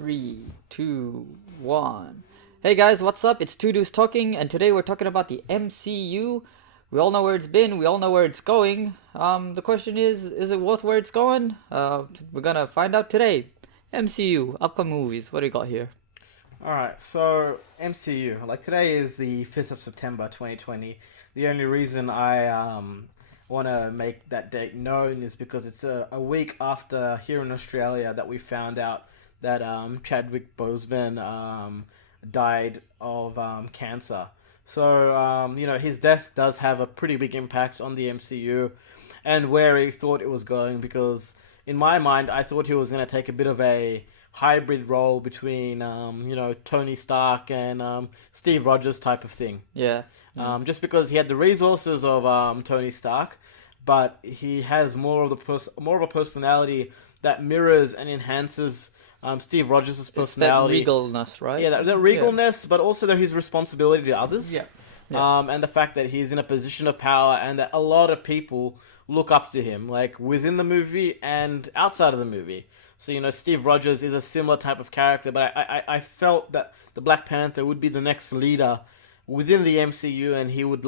Three, two, one. Hey guys, what's up? It's Two Dudes Talking, and today we're talking about the MCU. We all know where it's been, we all know where it's going. The question is it worth where it's going? We're gonna find out today. MCU, upcoming movies. What do you got here? Alright, so MCU. Like today is the 5th of September 2020. The only reason I want to make that date known is because it's a week after here in Australia that we found out that Chadwick Boseman died of cancer. So, his death does have a pretty big impact on the MCU and where he thought it was going because, in my mind, I thought he was going to take a bit of a hybrid role between, Tony Stark and Steve Rogers type of thing. Yeah. Just because he had the resources of Tony Stark, but he has more of a personality that mirrors and enhances Steve Rogers' personality. It's that regalness, right? Yeah, that regalness, but also his responsibility to others. Yeah. And the fact that he's in a position of power and that a lot of people look up to him, like within the movie and outside of the movie. So, Steve Rogers is a similar type of character, but I felt that the Black Panther would be the next leader within the MCU and he would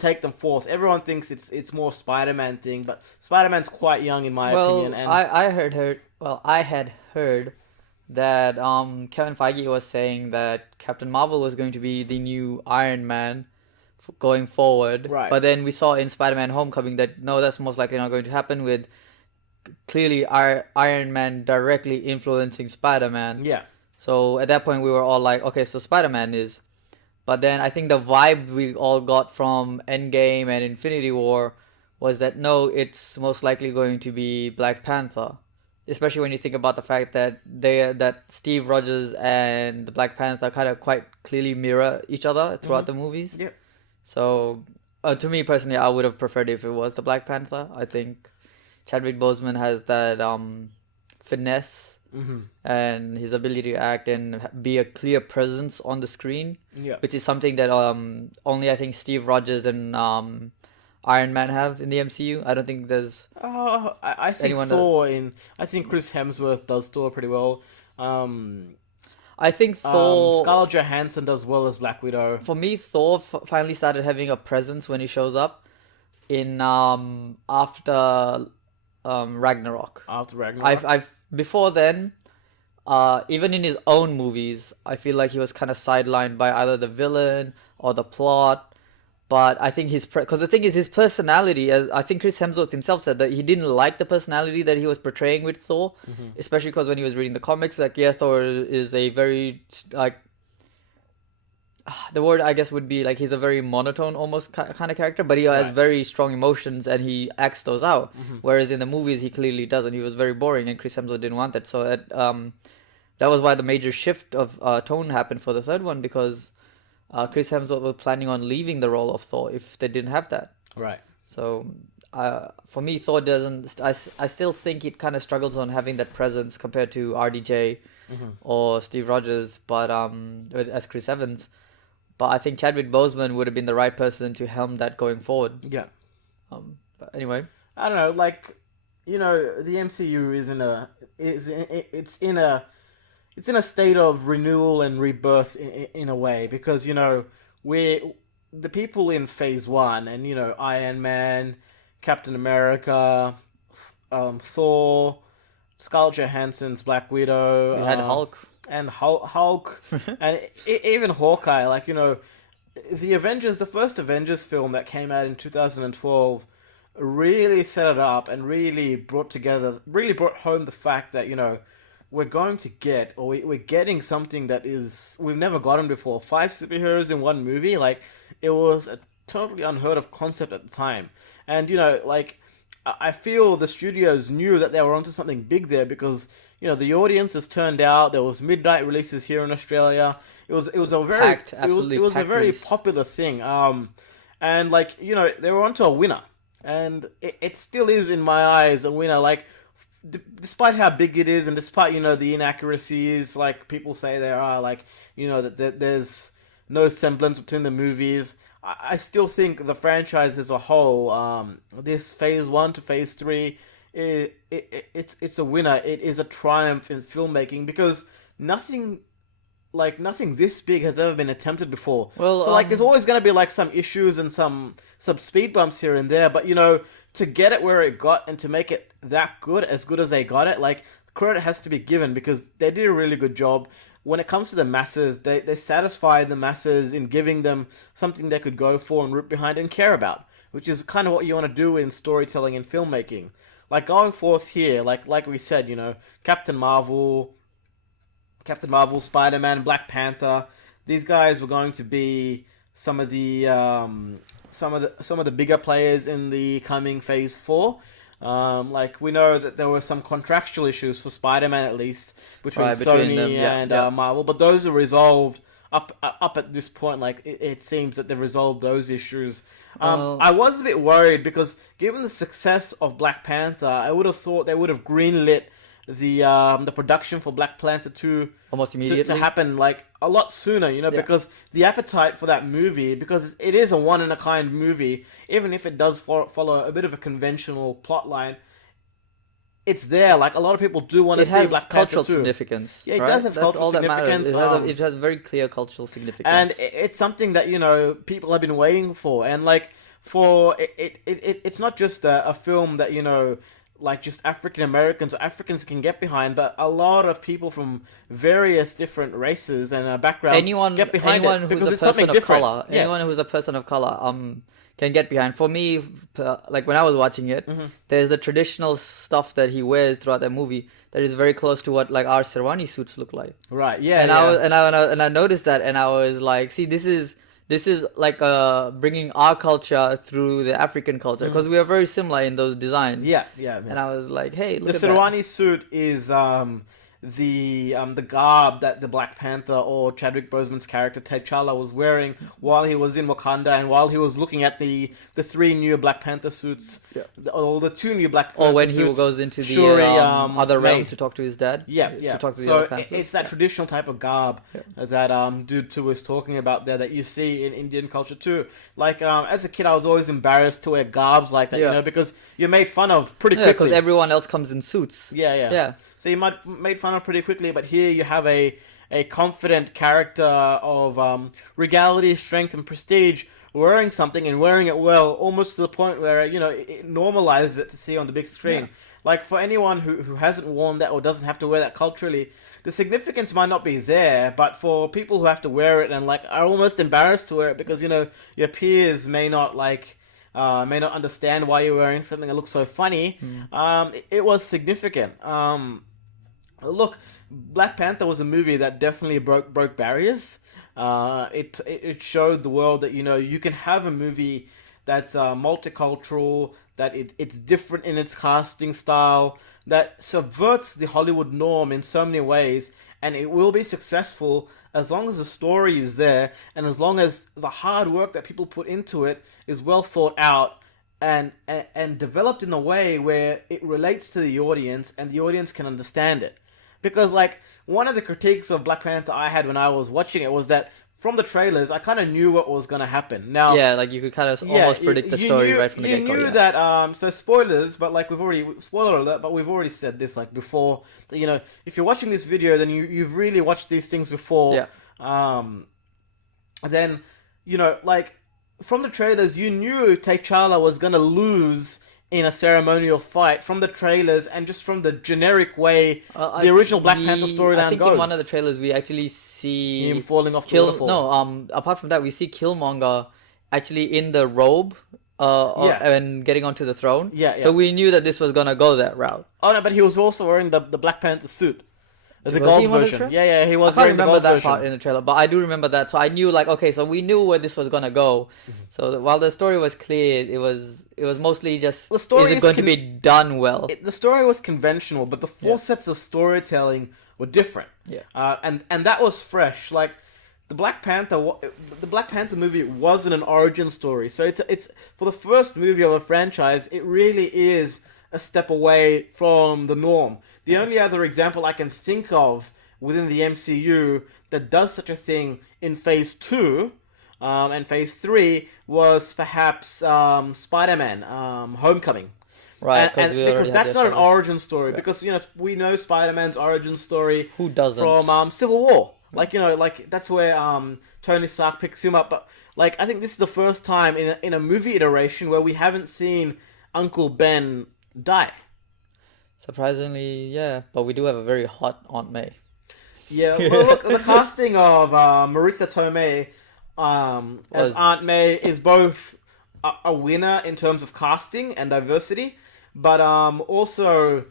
take them forth. Everyone thinks it's more Spider-Man thing, but Spider-Man's quite young in my opinion. And I had heard that Kevin Feige was saying that Captain Marvel was going to be the new Iron Man going forward. Right. But then we saw in Spider-Man Homecoming that no, that's most likely not going to happen, with clearly Iron Man directly influencing Spider-Man. Yeah. So at that point we were all like, okay, so Spider-Man is. But then I think the vibe we all got from Endgame and Infinity War was that no, it's most likely going to be Black Panther. Especially when you think about the fact that that Steve Rogers and the Black Panther kind of quite clearly mirror each other throughout the movies. Yeah. So to me personally, I would have preferred if it was the Black Panther. I think Chadwick Boseman has that finesse and his ability to act and be a clear presence on the screen, which is something that only I think Steve Rogers and Iron Man have in the MCU. I don't think there's I think I think Chris Hemsworth does Thor pretty well. I think Thor. Scarlett Johansson does well as Black Widow. For me, Thor finally started having a presence when he shows up in after Ragnarok. After Ragnarok, I've before then, even in his own movies, I feel like he was kind of sidelined by either the villain or the plot. But I think because the thing is, his personality, as I think Chris Hemsworth himself said, that he didn't like the personality that he was portraying with Thor, especially because when he was reading the comics, like, yeah, Thor is a very, like, the word I guess would be like he's a very monotone almost kind of character, but he has very strong emotions and he acts those out. Whereas in the movies, he clearly doesn't. He was very boring, and Chris Hemsworth didn't want that. So that was why the major shift of tone happened for the third one, because Chris Hemsworth was planning on leaving the role of Thor if they didn't have that. Right. So for me, Thor doesn't. I still think it kind of struggles on having that presence compared to RDJ or Steve Rogers, but as Chris Evans. But I think Chadwick Boseman would have been the right person to helm that going forward. Yeah. But anyway, I don't know. Like, the MCU it's in a state of renewal and rebirth in a way, because we're the people in Phase 1 and Iron Man, Captain America, Thor, Scarlett Johansson's Black Widow. we had Hulk. And Hulk and even Hawkeye. Like, the first Avengers film that came out in 2012 really set it up and really brought home the fact that we're going to get, or we're getting something that we've never gotten before. 5 superheroes in one movie. Like, it was a totally unheard of concept at the time. And, I feel the studios knew that they were onto something big there, because, the audience has turned out. There was midnight releases here in Australia. It was a very very popular thing. And they were onto a winner. And it still is, in my eyes, a winner. Like, despite how big it is, and despite the inaccuracies, like people say there are, like that there's no semblance between the movies, I still think the franchise as a whole, this Phase 1 to Phase 3, it's a winner. It is a triumph in filmmaking because nothing nothing this big has ever been attempted before. Well, So like there's always going to be like some issues and some speed bumps here and there, but to get it where it got and to make it that good as they got it, like credit has to be given because they did a really good job. When it comes to the masses, they satisfy the masses in giving them something they could go for and root behind and care about, which is kind of what you want to do in storytelling and filmmaking. Like going forth here, like we said, Captain Marvel, Spider-Man, Black Panther. These guys were going to be some of the bigger players in the coming Phase 4. Like we know that there were some contractual issues for Spider-Man at least between Sony them, yeah, and yeah. Marvel, but those are resolved up at this point. Like it seems that they've resolved those issues. I was a bit worried because given the success of Black Panther, I would have thought they would have greenlit the production for Black Panther 2 almost immediately. to happen like a lot sooner, because the appetite for that movie, because it is a one-in-a-kind movie, even if it does follow a bit of a conventional plot line, it's there. Like a lot of people do want to see Black Panther 2. It has cultural significance. Yeah, it right? does have That's cultural all that significance. matters. It has very clear cultural significance. And it's something that people have been waiting for, and like it's not just a film that like just African Americans or Africans can get behind, but a lot of people from various different races and backgrounds get behind it because it's something different. Anyone who's a person of color can get behind. For me, like when I was watching it, there's the traditional stuff that he wears throughout that movie that is very close to what like our Sherwani suits look like. Right. Yeah. And I noticed that, and I was like, see, this is like bringing our culture through the African culture because we are very similar in those designs. Yeah. And I was like, hey, look the at that. Sirwani suit is the garb that the Black Panther or Chadwick Boseman's character T'Challa was wearing while he was in Wakanda and while he was looking at the 3 new Black Panther suits, or the 2 new Black Panther or when suits, he goes into the Shuri, other realm made. to talk to his dad. To talk to the so other Panthers. it's that traditional type of garb that Dude 2 was talking about there that you see in Indian culture too. Like as a kid, I was always embarrassed to wear garbs like that, because you're made fun of pretty quickly. Because everyone else comes in suits. Yeah. So you might made fun of pretty quickly, but here you have a confident character of regality, strength, and prestige wearing something and wearing it well, almost to the point where it normalizes it to see on the big screen. Like for anyone who hasn't worn that or doesn't have to wear that culturally, the significance might not be there, but for people who have to wear it and like are almost embarrassed to wear it because your peers may not understand why you're wearing something that looks so funny. It was significant. Look, Black Panther was a movie that definitely broke barriers. It showed the world that you can have a movie that's multicultural, that it's different in its casting style, that subverts the Hollywood norm in so many ways, and it will be successful as long as the story is there and as long as the hard work that people put into it is well thought out and developed in a way where it relates to the audience and the audience can understand it. Because like one of the critiques of Black Panther I had when I was watching it was that from the trailers I kind of knew what was going to happen. Now, like you could kind of almost predict the story right from the get-go. You knew that. So spoilers, but like spoiler alert, but we've already said this like before. That, if you're watching this video, then you've really watched these things before. Then like from the trailers, you knew T'Challa was going to lose in a ceremonial fight from the trailers and just from the generic way the original Black Panther storyline goes. I think in one of the trailers we actually see him falling off the waterfall. No, apart from that, we see Killmonger actually in the robe and getting onto the throne. So we knew that this was gonna go that route. Oh no, but he was also wearing the Black Panther suit. The gold version. He was wearing the gold version. I can't remember that part in the trailer, but I do remember that. So I knew so we knew where this was gonna go. So while the story was clear, it was mostly just is it going to be done well? The story was conventional, but the 4 sets of storytelling were different. And that was fresh. Like the Black Panther movie wasn't an origin story. So it's for the first movie of a franchise, it really is a step away from the norm. The only other example I can think of within the MCU that does such a thing in Phase 2 and Phase 3 was perhaps Spider-Man Homecoming. Right, because we because already had that's the not an Australian. origin story. Yeah. Because we know Spider-Man's origin story Who doesn't? from Civil War. Like like that's where Tony Stark picks him up. But like I think this is the first time in a movie iteration where we haven't seen Uncle Ben die. Surprisingly, yeah. But we do have a very hot Aunt May. Yeah, well, look, the casting of Marisa Tomei as Was Aunt May is both a winner in terms of casting and diversity, but also,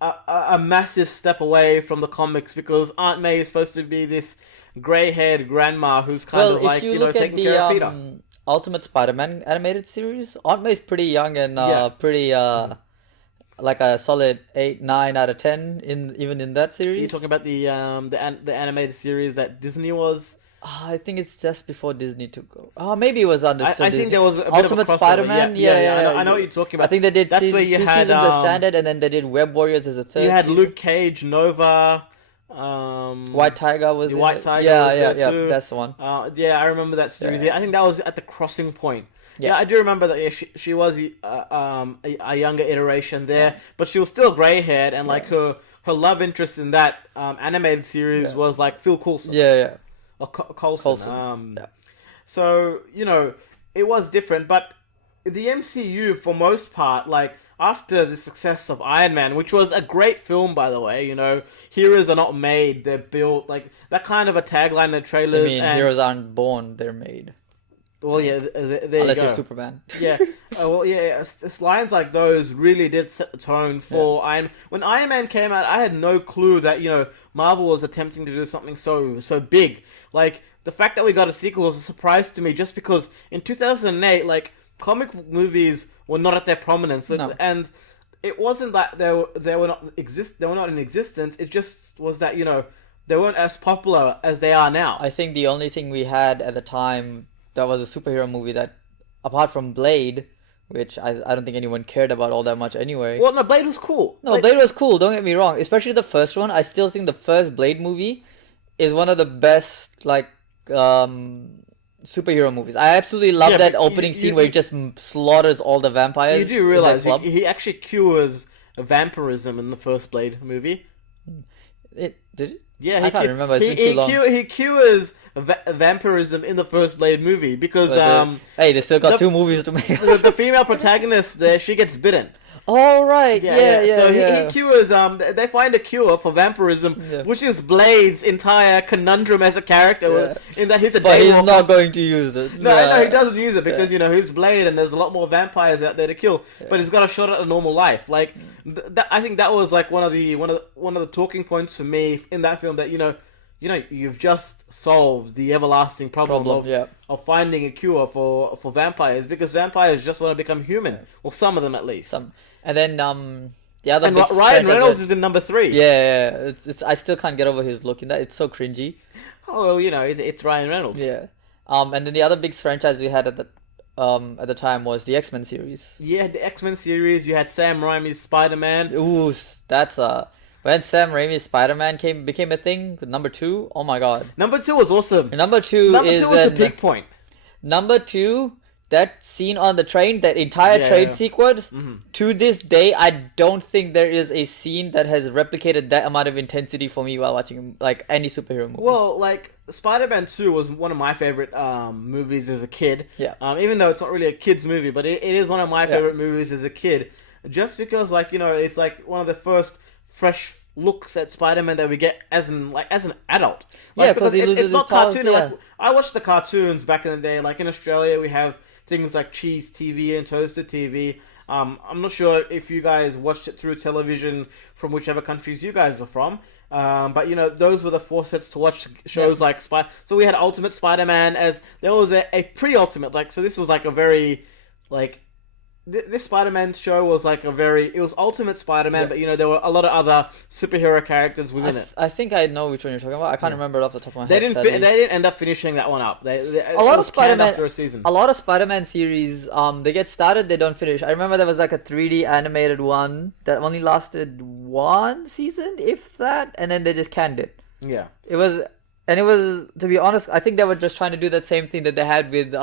a massive step away from the comics because Aunt May is supposed to be this grey-haired grandma who's kind well, of if like, you look at taking the care of Peter. Ultimate Spider-Man animated series, Aunt May's pretty young and Yeah. pretty like a solid 8, 9 out of 10 in even in that Are you series. talking about the animated series that Disney was? I think it's just before Disney took over. Oh, maybe it was under I still think Disney. there was a bit Ultimate of a crossover. Spider-Man, yeah. I know what you're talking I about. think they did That's where you two had, seasons as standard, and then they did Web Warriors as a third You had season. Luke Cage, Nova, White Tiger was the in White it. Tiger Yeah, was yeah, there yeah. too. That's the one. Yeah, I remember that series. Yeah. Yeah, I think that was at the crossing point. Yeah. Yeah, I do remember that. Yeah, she was a younger iteration there, but she was still grey haired, and like her love interest in that animated series Yeah. was like Phil Coulson Yeah, yeah. or Coulson. Coulson. Yeah. So it was different, but the MCU for most part, like after the success of Iron Man, which was a great film by the way, heroes are not made, they're built, like that kind of a tagline in the I trailers. mean, and heroes aren't born; they're made. well, yeah, there Unless you go. you're Superman. Yeah, well, yeah, it's lines like those really did set the tone for Iron. When Iron Man came out, I had no clue that Marvel was attempting to do something so big. Like the fact that we got a sequel was a surprise to me, just because in 2008, like comic movies were not at their prominence, No. and it wasn't that they were not in existence. It just was that they weren't as popular as they are now. I think the only thing we had at the time that was a superhero movie that, apart from Blade, which I don't think anyone cared about all that much anyway. Well, no, Blade was cool. No, Blade was cool, don't get me wrong. Especially the first one. I still think the first Blade movie is one of the best, like, superhero movies. I absolutely love Yeah, that but opening you- scene where he just slaughters all the vampires. You do in that realize club. he actually cures vampirism in the first Blade movie. Did it? Yeah, I can't remember. It's been too long. He cures vampirism in the first Blade movie because Hey, they still got the- 2 movies to make. the female protagonist there, she gets bitten. All right. Yeah. So yeah. he cures. They find a cure for vampirism, Yeah. which is Blade's entire conundrum as a character. Yeah. In that he's a But he's daywalker. not going to use it. No, he doesn't use it because he's Blade and there's a lot more vampires out there to kill. But he's got a shot at a normal life. Like I think that was like one of the talking points for me in that film, that you've just solved the everlasting problem of finding a cure for vampires, because vampires just want to become human. Well, some of them at least. And then the other And big Ryan franchise Reynolds was- is in number 3. Yeah. It's I still can't get over his look in that. It's so cringy. Oh, well, it's Ryan Reynolds. Yeah. And then the other big franchise we had at the time was the X-Men series. Yeah, the X-Men series. You had Sam Raimi's Spider-Man. Ooh, that's when Sam Raimi's Spider-Man became a thing. Number 2, oh my god. Number 2 was awesome. Number 2 Number is 2 was a an- peak point. Number 2, that scene on the train, that entire Yeah, train yeah. sequence. To this day, I don't think there is a scene that has replicated that amount of intensity for me while watching like any superhero movie. Well, like Spider-Man 2 was one of my favorite movies as a kid. Yeah. Even though it's not really a kid's movie, but it is one of my Yeah. favorite movies as a kid. Just because, like, it's like one of the first fresh looks at Spider-Man that we get as an adult. Like, Yeah, 'cause he loses it's not his powers, cartoon. yeah. Like, I watched the cartoons back in the day. Like in Australia, we have things like Cheese TV and Toaster TV. I'm not sure if you guys watched it through television from whichever countries you guys are from. But those were the four sets to watch shows like So we had Ultimate Spider-Man as there was a pre-Ultimate, like, so this was like a very like this Spider-Man show was like it was Ultimate Spider-Man, Yeah. but there were a lot of other superhero characters within it. I think I know which one you're talking about. I can't remember it off the top of my They head. didn't they didn't end up finishing that one up. A lot of Spider-Man after a season. A lot of Spider-Man series, they get started, they don't finish. I remember there was like a 3D animated one that only lasted 1 season, if that, and then they just canned it. Yeah. It was, to be honest, I think they were just trying to do that same thing that they had with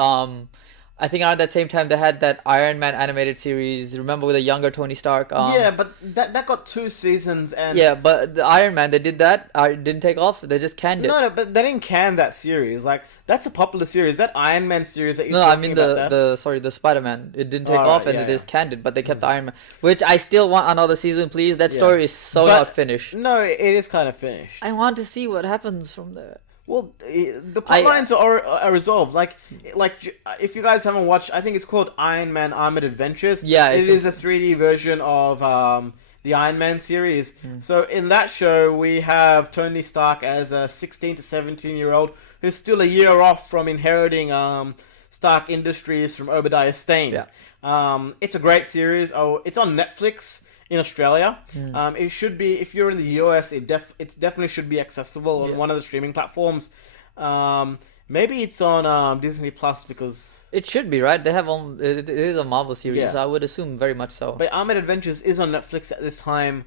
I think around that same time they had that Iron Man animated series. Remember with the younger Tony Stark? Yeah, but that got 2 seasons and Yeah, but the Iron Man they did that. Didn't take off. They just canned it. no, but they didn't can that series. Like that's a popular series. That Iron Man series that you're No, I talking mean about. the Spider-Man. It didn't take Oh, off right, and yeah, they yeah. just canned it, but they kept the Iron Man, which I still want another season, please. That Yeah. story is so But- not finished. No, it is kind of finished. I want to see what happens from there. Well, the plot lines are resolved. Like if you guys haven't watched, I think it's called Iron Man Armored Adventures. Yeah, I it think is a 3D version of the Iron Man series. So in that show, we have Tony Stark as a 16 to 17-year-old who's still a year off from inheriting Stark Industries from Obadiah Stane. Yeah. It's a great series. Oh, it's on Netflix in Australia. It should be, if you're in the US, it definitely should be accessible on one of the streaming platforms. Maybe it's on Disney Plus because. It should be, right? They have it is a Marvel series. Yeah. So I would assume very much so. But Armored Adventures is on Netflix at this time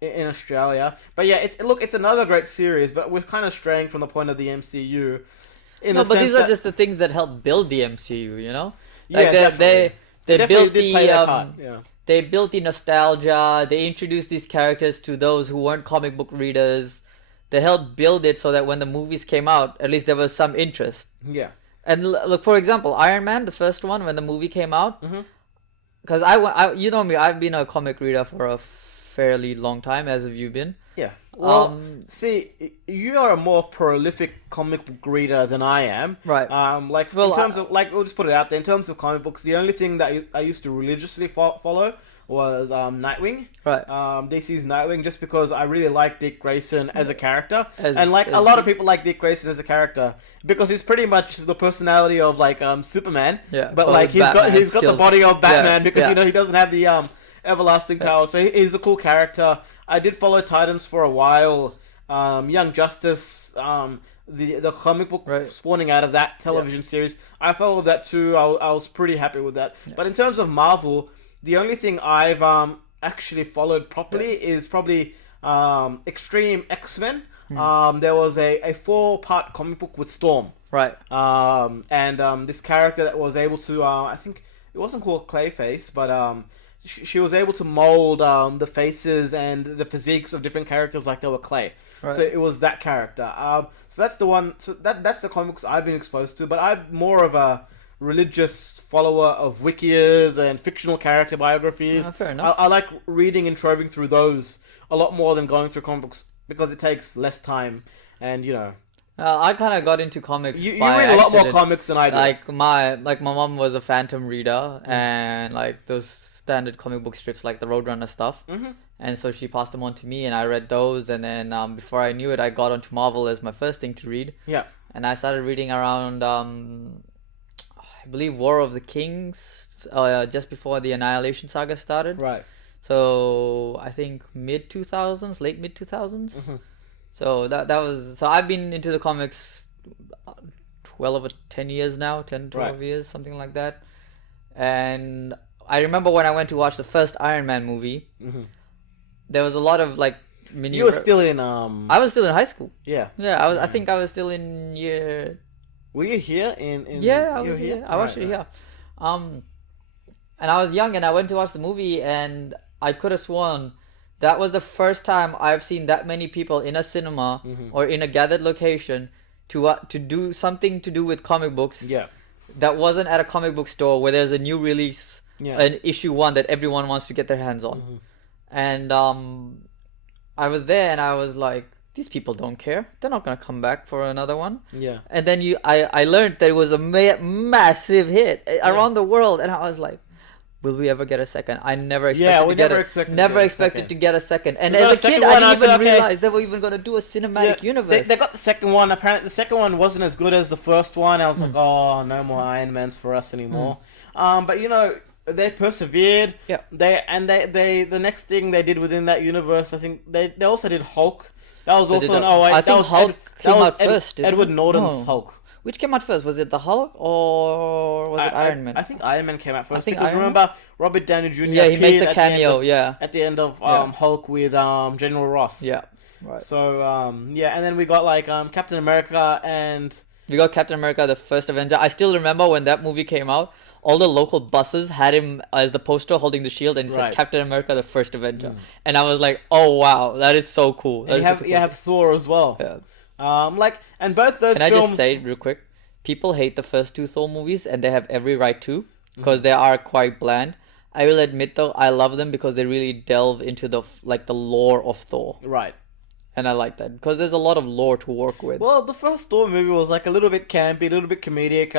in Australia. But yeah, it's another great series, but we're kind of straying from the point of the MCU. No, but these are just the things that help build the MCU, you know? Yeah, Like definitely. they definitely built did play their the part. Yeah. they built the nostalgia, they introduced these characters to those who weren't comic book readers. They helped build it so that when the movies came out, at least there was some interest. Yeah. And look, for example, Iron Man, the first one, when the movie came out, because you know me, I've been a comic reader for a fairly long time, as have you been. Yeah. Well, see, you are a more prolific comic book reader than I am. Right. Like Well, in terms of we'll just put it out there. In terms of comic books, the only thing that I used to religiously follow was Nightwing. Right. DC's Nightwing, just because I really like Dick Grayson as a character, As- and like a as- lot of people like Dick Grayson as a character because he's pretty much the personality of like Superman. Yeah, But but like with he's Batman got the skills. body of Batman Yeah, because yeah. you know he doesn't have the everlasting power, so he's a cool character. I did follow Titans for a while. Young Justice, the comic book Right. spawning out of that television series, I followed that too. I was pretty happy with that. But in terms of Marvel, the only thing I've actually followed properly is probably Extreme X-Men. There was a 4-part comic book with Storm. Right. And this character that was able to, I think it wasn't called Clayface, but she was able to mold the faces and the physiques of different characters like they were clay. Right. So it was that character. So that's the one. So that's the comics I've been exposed to. But I'm more of a religious follower of wikias and fictional character biographies. Fair enough. I like reading and troving through those a lot more than going through comic books because it takes less time. And you know, I kind of got into comics. you by read a lot more accident. comics than I do. Like my mom was a Phantom reader, and like those standard comic book strips like the Roadrunner stuff. And so she passed them on to me, and I read those. And then before I knew it, I got onto Marvel as my first thing to read. Yeah. And I started reading around, I believe, War of the Kings, just before the Annihilation Saga started. Right. So I think mid 2000s, late mid 2000s. So that was, so I've been into the comics well over 10 years now, 10, 12 Right. years, something like that. And I remember when I went to watch the first Iron Man movie, there was a lot of like mini. You were still in I was still in high school. yeah. Yeah, I was. I think I was still in year. Were you here in Yeah, I you were was here. I watched it. Yeah. And I was young, and I went to watch the movie, and I could have sworn that was the first time I've seen that many people in a cinema or in a gathered location to do something to do with comic books. Yeah. That wasn't at a comic book store where there's a new release, Yeah. an issue 1 that everyone wants to get their hands on. And I was there, and I was like, these people don't care. They're not gonna come back for another one. Yeah. And then I learned that it was a massive hit around the world, and I was like, will we ever get a second? I never expected we to get never it. expected to Never get a expected second. to get a second. And We got as a a kid, second I one, didn't I even said, okay. realize they were even gonna do a cinematic universe. They got the second one. Apparently, the second one wasn't as good as the first one. I was like, oh, no more Iron Mans for us anymore. But you know, they persevered. Yeah. They the next thing they did within that universe, I think they also did Hulk. That was They also did an that. 08. I that think was Hulk came out first, didn't Edward it? Norton's No. Hulk. Which came out first? Was it the Hulk or was it Iron Man? I think Iron Man came out first think because Iron Man? remember Robert Downey Jr. Yeah, he makes appeared a at the end cameo. of- Yeah. at the end of Yeah. Hulk with General Ross. Yeah. Right. So yeah, and then we got like Captain America and We got Captain America, the first Avenger. I still remember when that movie came out, all the local buses had him as the poster holding the shield, and it said Right. Captain America, the first Avenger. And I was like, oh wow, that is so cool. And That you is have such a you cool have Thor as well. thing. Yeah. And both those Can I films. just say real quick? People hate the first two Thor movies, and they have every right to, because they are quite bland. I will admit though, I love them because they really delve into the lore of Thor, Right. and I like that because there's a lot of lore to work with. Well, the first Thor movie was like a little bit campy, a little bit comedic.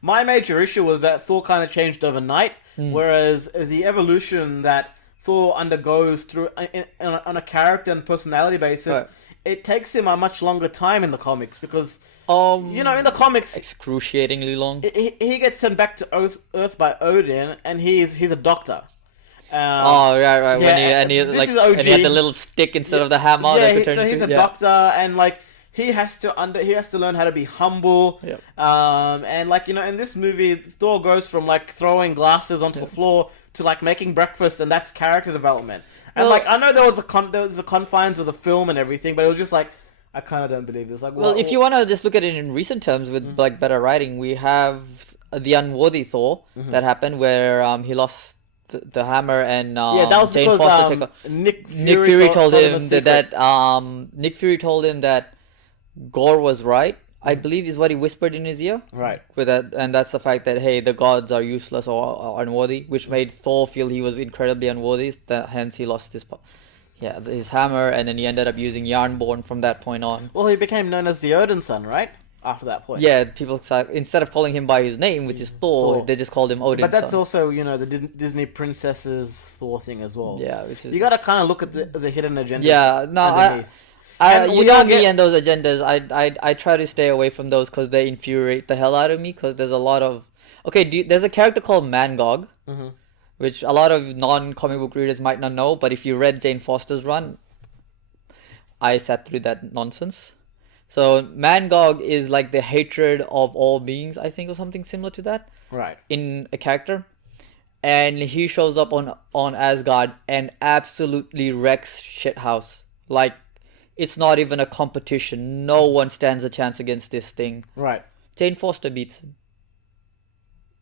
My major issue was that Thor kind of changed overnight, whereas the evolution that Thor undergoes through on a character and personality basis, Right. it takes him a much longer time in the comics because Um, in the comics excruciatingly long. he gets sent back to Earth by Odin, and he's a doctor. Oh right. yeah, And he this like is OG. and he had the little stick instead of the hammer. Yeah, that could turn so he's into- a yeah. doctor, and like he has to learn how to be humble. Yep. And like in this movie, Thor goes from like throwing glasses onto the floor to like making breakfast, and that's character development. And Well- like I know there was the confines of the film and everything, but it was just like I kind of don't believe this. Like, Well, if you want to just look at it in recent terms with like better writing, we have the unworthy Thor that happened where he lost the hammer and yeah, that was Jane because Foster took Nick Nick Fury told a him secret. that Nick Fury told him that Gore was right. I believe is what he whispered in his ear. Right. With that, and that's the fact that hey, the gods are useless or unworthy, which made Thor feel he was incredibly unworthy. Hence, he lost his hammer, and then he ended up using Yarnborn from that point on. Well, he became known as the Odin son, right? After that point. Yeah, people instead of calling him by his name, which is Thor, Thor. they just called him Odin. But that's also, the Disney princesses Thor thing as well. yeah, which is You gotta kind of look at the hidden agenda. yeah. No, underneath. And you we know don't me get- and those agendas. I try to stay away from those because they infuriate the hell out of me. Because there's a lot of there's a character called Mangog, which a lot of non-comic book readers might not know. But if you read Jane Foster's run, I sat through that nonsense. So Mangog is like the hatred of all beings, I think, or something similar to that Right. in a character. And he shows up on Asgard and absolutely wrecks shithouse. Like, it's not even a competition. No one stands a chance against this thing. Right. Jane Foster beats him.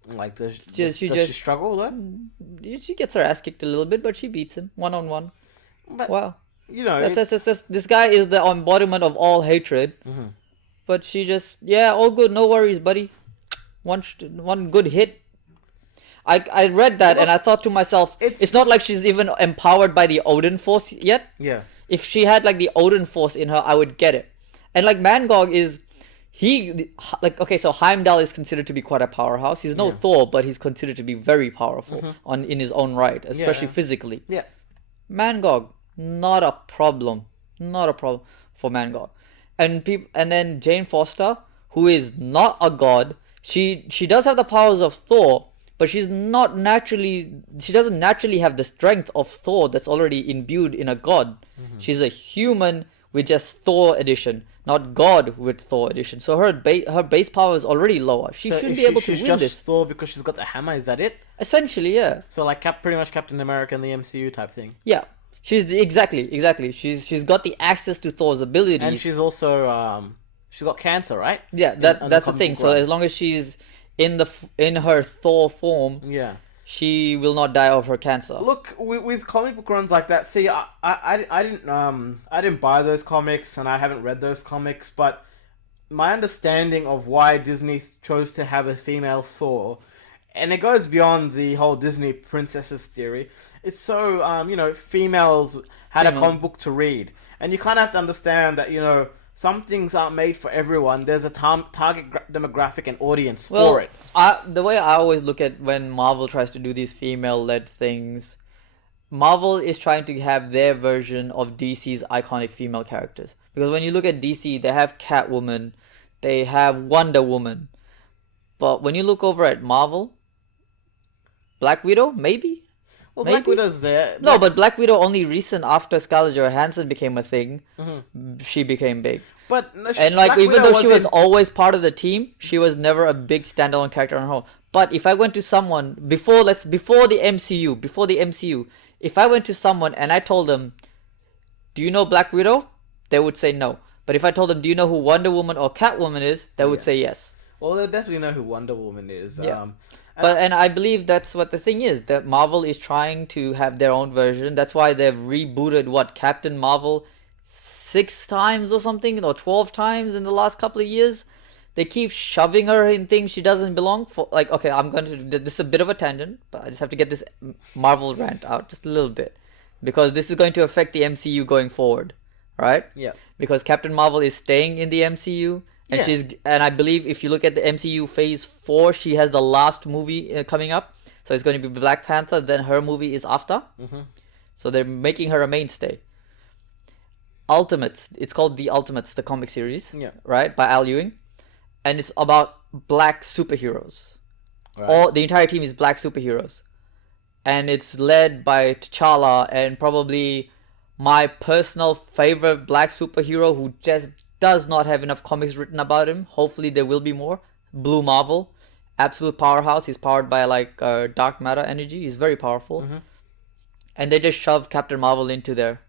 Like, does She she just- struggle though? She gets her ass kicked a little bit, but she beats him one-on-one. But Wow. it's- This guy is the embodiment of all hatred. But she just, yeah, all good, no worries, buddy. One good hit. I read that and I thought to myself, it's not like she's even empowered by the Odin Force yet. yeah. If she had like the Odin Force in her, I would get it. And like Mangog is, so Heimdall is considered to be quite a powerhouse. He's no Thor, but he's considered to be very powerful in his own right, especially Yeah. physically. Yeah. Mangog, not a problem for Mangog. And then Jane Foster, who is not a god, she does have the powers of Thor, but she doesn't naturally have the strength of Thor that's already imbued in a god. She's a human with just Thor edition, not god with Thor edition. So her base power is already lower. She So should is be able to she's win just this. Thor because she's got the hammer. Is that it? Essentially, yeah. So like pretty much Captain America in the MCU type thing. Yeah. She's exactly. She's got the access to Thor's abilities. And she's also she's got cancer, right? Yeah, In that's the comic thing. book So run. as long as she's in her Thor form, Yeah. she will not die of her cancer. Look, with comic book runs like that, see, I didn't buy those comics and I haven't read those comics, but my understanding of why Disney chose to have a female Thor, and it goes beyond the whole Disney princesses theory. It's so females had a comic book to read, and you kind of have to understand that some things aren't made for everyone. There's a target demographic and audience for it. The way I always look at when Marvel tries to do these female-led things, Marvel is trying to have their version of DC's iconic female characters. Because when you look at DC, they have Catwoman, they have Wonder Woman. But when you look over at Marvel, Black Widow, maybe? Well, maybe? Black Widow's there. No, but Black Widow only recent after Scarlett Johansson became a thing, she became big. But no, And like Black even Widow though she was in- always part of the team, she was never a big standalone character on her own. But if I went to someone before the MCU, if I went to someone and I told them, "Do you know Black Widow?" They would say no. But if I told them, do you know who Wonder Woman or Catwoman is, they would Yeah. say yes. Well, they definitely know who Wonder Woman is. Yeah. And And I believe that's what the thing is, that Marvel is trying to have their own version. That's why they've rebooted Captain Marvel 6 times or something, or 12 times in the last couple of years. They keep shoving her in things she doesn't belong for. Like, okay, I'm going to this is a bit of a tangent, but I just have to get this Marvel rant out just a little bit, because this is going to affect the MCU going forward, right? yeah, Because Captain Marvel is staying in the MCU, and Yeah. I believe if you look at the MCU Phase 4, she has the last movie coming up. So it's going to be Black Panther, then her movie is after. So they're making her a mainstay. Ultimates, it's called The Ultimates, the comic series, Yeah. right, by Al Ewing, and it's about black superheroes. Right. All the entire team is black superheroes, and it's led by T'Challa, and probably my personal favorite black superhero who just does not have enough comics written about him. Hopefully there will be more. Blue Marvel, absolute powerhouse. He's powered by like dark matter energy. He's very powerful, and they just shove Captain Marvel into there,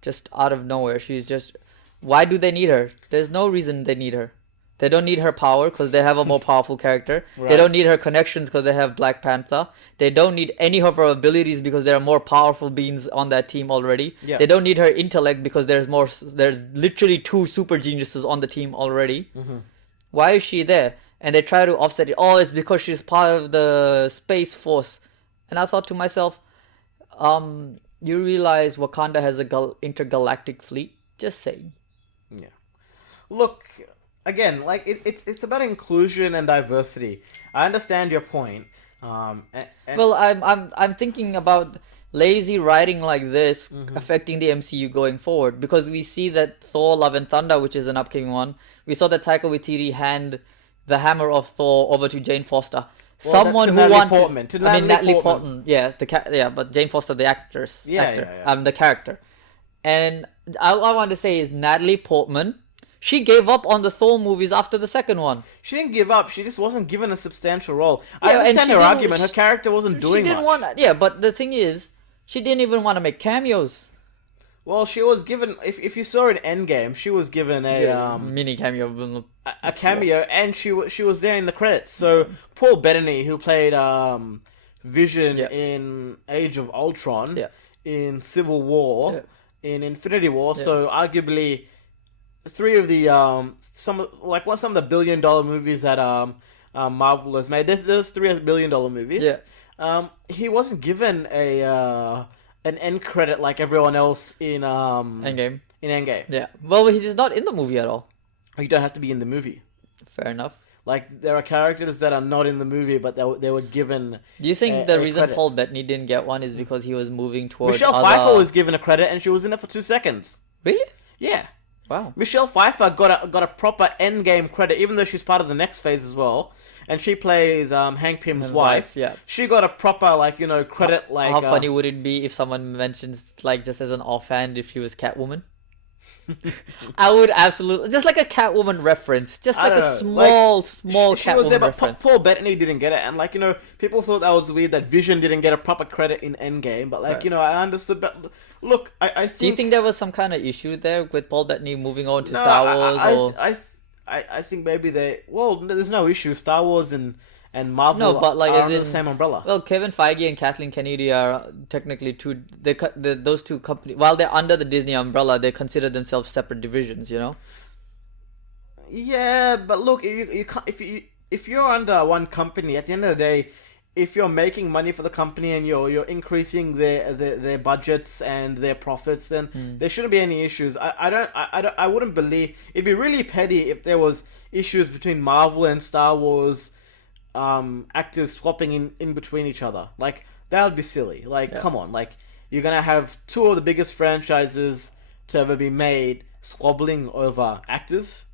just out of nowhere. She's just, why do they need her? There's no reason they need her. They don't need her power because they have a more powerful character. They Right. don't need her connections because they have Black Panther. They don't need any of her abilities because there are more powerful beings on that team already. Yeah. They don't need her intellect because there's literally 2 super geniuses on the team already. Why is she there? And they try to offset it. Oh, it's because she's part of the Space Force. And I thought to myself, you realize Wakanda has a intergalactic fleet? Just saying. Yeah. Look, again, like it's about inclusion and diversity. I understand your point. And Well, I'm thinking about lazy writing like this affecting the MCU going forward, because we see that Thor: Love and Thunder, which is an upcoming one, we saw that Taika Waititi hand the hammer of Thor over to Jane Foster. Well, Someone to who Natalie wanted, Portman, to I mean Natalie Natalie Portman. Portman, yeah, but Jane Foster, the actress, Yeah, actor, yeah. the character, and all I want to say is Natalie Portman. She gave up on the Thor movies after the second one. She didn't give up. She just wasn't given a substantial role. Yeah, I and understand she her didn't- argument. Her character wasn't doing She didn't much. want, yeah, but the thing is, she didn't even want to make cameos. Well, she was given. If you saw in Endgame, she was given a Mini cameo. a cameo, and she was there in the credits. So Paul Bettany, who played Vision Yeah. in Age of Ultron, Yeah. in Civil War, Yeah. in Infinity War, Yeah. so arguably 3 of the some of the billion-dollar movies that Marvel has made. There's 3 billion-dollar movies. Yeah. He wasn't given an end credit like everyone else in Endgame. in Endgame. Yeah. Well, he's not in the movie at all. You don't have to be in the movie. Fair enough. Like, there are characters that are not in the movie, but they were given. Do you think A- the a reason credit. Paul Bettany didn't get one is because he was moving towards Michelle other... Pfeiffer was given a credit, and she was in it for 2 seconds. Really? Yeah, Wow. Michelle Pfeiffer got a proper Endgame credit, even though she's part of the next phase as well, and she plays Hank Pym's His wife. yeah. She got a proper credit. How funny would it be if someone mentions, like, just as an offhand, if she was Catwoman? I would absolutely, just like a Catwoman reference, just I like don't a know. small she was there, Catwoman but reference. Paul Bettany didn't get it, and people thought that was weird that Vision didn't get a proper credit in Endgame. But Right. I understood. But look, I think. Do you think there was some kind of issue there with Paul Bettany moving on to No, Star Wars? or... I think maybe there's no issue. Star Wars and Marvel No, but, like, are as under the in- same umbrella. Well, Kevin Feige and Kathleen Kennedy are technically those two companies. While they're under the Disney umbrella, they consider themselves separate divisions. You know. Yeah, but look, you can't, if you're under one company, at the end of the day, if you're making money for the company and you're increasing their budgets and their profits, then there shouldn't be any issues. I wouldn't believe it'd be really petty if there was issues between Marvel and Star Wars actors swapping in between each other. Like, that would be silly. Like, come on, like, you're gonna have 2 of the biggest franchises to ever be made squabbling over actors.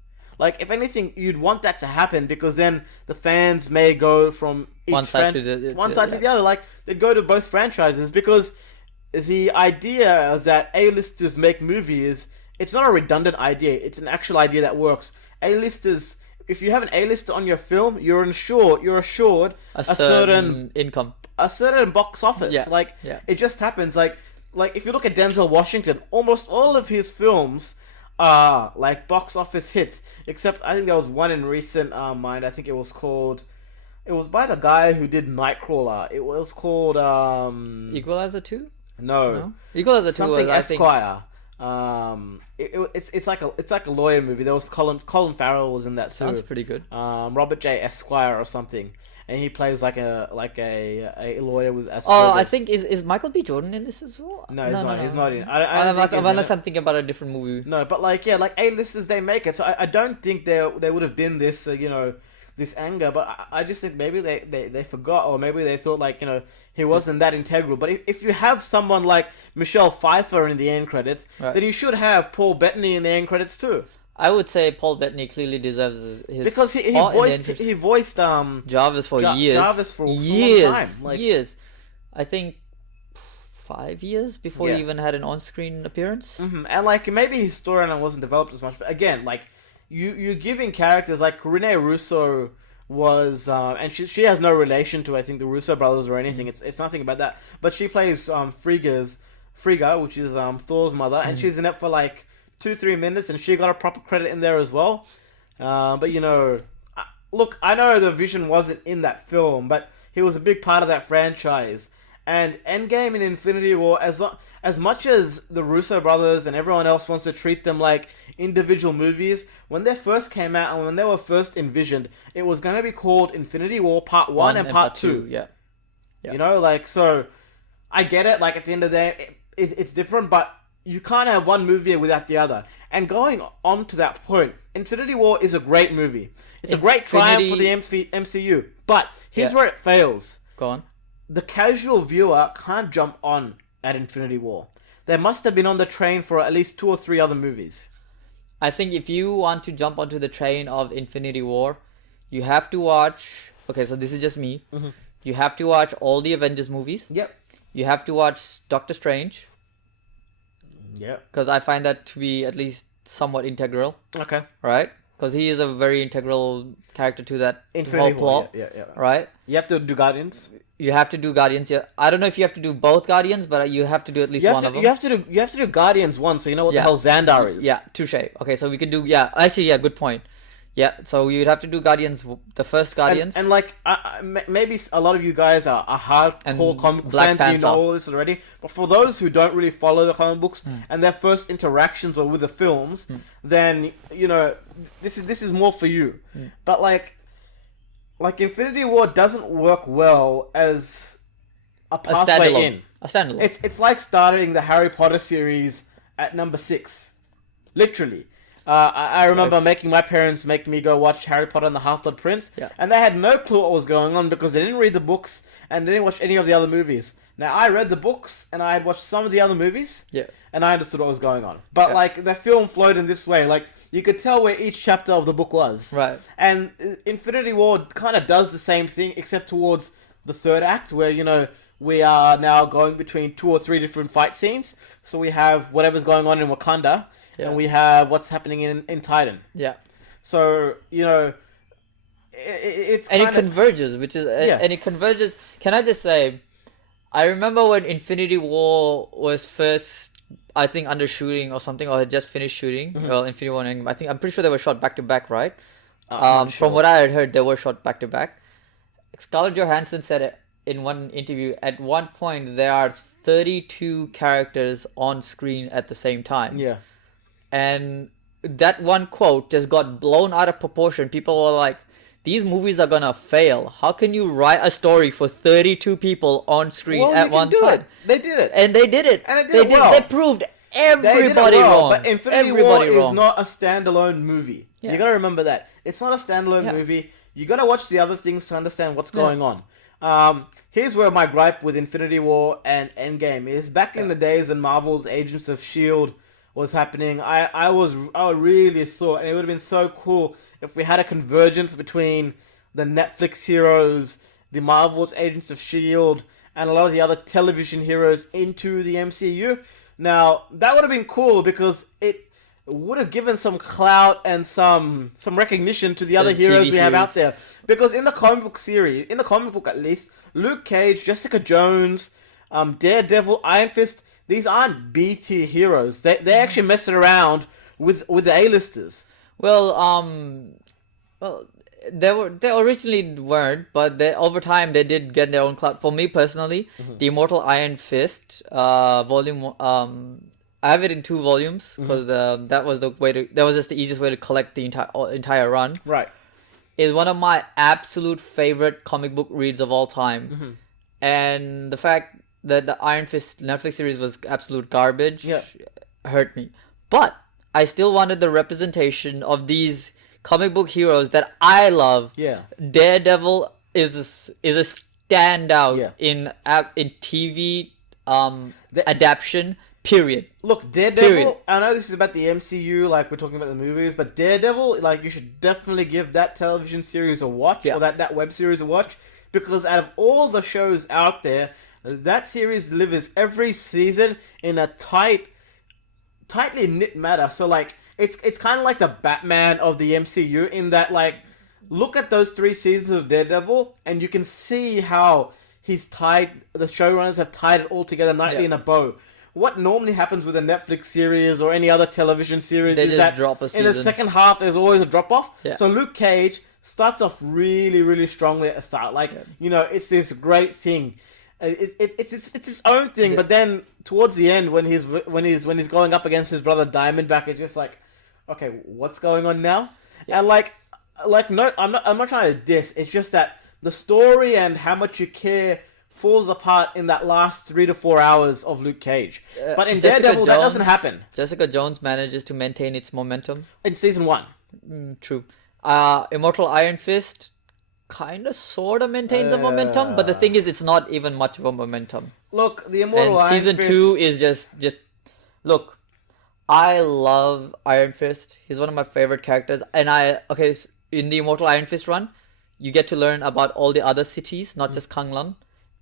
Like, if anything, you'd want that to happen, because then the fans may go from One side to the other. Like, they'd go to both franchises, because the idea that A-listers make movies, it's not a redundant idea. It's an actual idea that works. A-listers, if you have an A-lister on your film, you're assured A certain income. a certain box office. Yeah, Like, yeah. it just happens. Like if you look at Denzel Washington, almost all of his films like box office hits. Except I think there was one in recent mind. I think it was called. It was by the guy who did Nightcrawler. It was called Equalizer 2? no, No. Equalizer 2 was, something I think. Esquire. It's like a lawyer movie. There was Colin Farrell was in that too. Sounds pretty good. Robert J. Esquire or something, and he plays like a lawyer with Asperger's. Oh, I think is Michael B. Jordan in this as well? No, he's not. He's not in. I don't think he's in Unless it. I'm thinking about a different movie. No, but like like A-listers, they make it. So I don't think there would have been this this anger. But I just think maybe they forgot, or maybe they thought like he wasn't that integral. But if you have someone like Michelle Pfeiffer in the end credits, Right. then you should have Paul Bettany in the end credits too, I would say Paul Bettany clearly deserves his because he part in the voiced end. he voiced Jarvis for years. Jarvis for a long years, time. Like, years. I think 5 years before Yeah. he even had an on-screen appearance. and like maybe his storyline wasn't developed as much. But again, like you're giving characters like Rene Russo was and she has no relation to I think the Russo brothers or anything. It's nothing about that. But she plays Frigga, which is Thor's mother, and she's in it for like 2-3 minutes, and she got a proper credit in there as well. But look, I know the Vision wasn't in that film, but he was a big part of that franchise. And Endgame and Infinity War, as much as the Russo brothers and everyone else wants to treat them like individual movies, when they first came out and when they were first envisioned, it was going to be called Infinity War Part 1 and Part 2. Yeah. Yeah. So I get it, like at the end of the day, it's different, but you can't have one movie without the other. And going on to that point, Infinity War is a great movie. It's a great triumph for the MCU. But here's Yeah. where it fails. Go on. The casual viewer can't jump on at Infinity War. They must have been on the train for at least 2 or 3 other movies. I think if you want to jump onto the train of Infinity War, you have to watch. Okay, so this is just me. Mm-hmm. You have to watch all the Avengers movies. Yep. You have to watch Doctor Strange, Yep. because I find that to be at least somewhat integral, Okay. right? Because he is a very integral character to that Infinity whole War. plot, Yeah. right? You have to do Guardians. You have to do Guardians. Yeah, I don't know if you have to do both Guardians, but you have to do at least one of them. You have to do Guardians once, so you know what the hell Xandar is. Yeah, touche. Okay, so we could do. Yeah, actually, yeah, good point. Yeah, so you'd have to do Guardians, the first Guardians. And like, maybe a lot of you guys are hardcore And comic book Black fans and you know Panther. all this already. But for those who don't really follow the comic books and their first interactions were with the films, then this is more for you. But like Infinity War doesn't work well as a pathway in. A standalone. It's like starting the Harry Potter series at number 6, literally. I remember making my parents make me go watch Harry Potter and the Half-Blood Prince, Yeah. and they had no clue what was going on because they didn't read the books and they didn't watch any of the other movies. Now, I read the books and I had watched some of the other movies, Yeah. and I understood what was going on. But, Yeah. like, the film flowed in this way. Like, you could tell where each chapter of the book was. Right. And Infinity War kind of does the same thing, except towards the third act, where, we are now going between 2 or 3 different fight scenes. So we have whatever's going on in Wakanda, Yeah. and we have what's happening in Titan. Yeah. So, it's And it kind of... converges, which is Yeah. and it converges. Can I just say, I remember when Infinity War was first, I think, under shooting or something, or had just finished shooting. Well, Infinity War, and I'm pretty sure they were shot back to back, right? I'm not sure. From what I had heard, they were shot back to back. Scarlett Johansson said it in one interview. At one point, there are 32 characters on screen at the same time. Yeah. And that one quote just got blown out of proportion. People were like, these movies are gonna fail. How can you write a story for 32 people on screen Well, at you one can do time? it. They did it. And they did it. And it did they it well. They proved They did it everybody well, wrong. but Infinity Everybody War wrong. is not a standalone movie. Yeah. You gotta remember that. It's not a standalone Yeah. movie. You gotta watch the other things to understand what's going on. Here's where my gripe with Infinity War and Endgame is. Back in the days when Marvel's Agents of S.H.I.E.L.D. was happening, I really thought, and it would have been so cool if we had a convergence between the Netflix heroes, the Marvel's Agents of S.H.I.E.L.D., and a lot of the other television heroes into the MCU. Now, that would have been cool because it would have given some clout and some recognition to the other The heroes TV we have out series. there. Because in the comic book series, in the comic book at least, Luke Cage, Jessica Jones, Daredevil, Iron Fist, these aren't B-tier heroes. They actually mess it around with the A-listers. Well, well, they originally weren't, but over time they did get their own clout. For me personally, the Immortal Iron Fist, volume I have it in 2 volumes because that was just the easiest way to collect the entire run. Right. Is one of my absolute favorite comic book reads of all time, and the fact that the Iron Fist Netflix series was absolute garbage hurt me. But I still wanted the representation of these comic book heroes that I love. Yeah. Daredevil is a standout Yeah. in TV adaptation. Period. Look, Daredevil, Period. I know this is about the MCU, like we're talking about the movies, but Daredevil, like you should definitely give that television series a watch, or that web series a watch, because out of all the shows out there, that series delivers every season in a tightly knit matter. So like, it's kind of like the Batman of the MCU in that, like, look at those 3 seasons of Daredevil, and you can see how the showrunners have tied it all together nicely in a bow. What normally happens with a Netflix series or any other television series They is just that drop a in the season. second half there's always a drop off. Yeah. So Luke Cage starts off really, really strongly at the start. Like, it's this great thing. It's its own thing. But then towards the end, when he's going up against his brother Diamondback, it's just like, okay, what's going on now? And like no, I'm not trying to diss. It's just that the story and how much you care falls apart in that last 3 to 4 hours of Luke Cage. But in Daredevil, that doesn't happen. Jessica Jones manages to maintain its momentum. In season 1. True. Immortal Iron Fist kind of sort of maintains a momentum, but the thing is, it's not even much of a momentum. Look, the Immortal And Iron season Fist... 2 is just look. I love Iron Fist. He's one of my favorite characters, and in the Immortal Iron Fist run, you get to learn about all the other cities, not just Kanglan.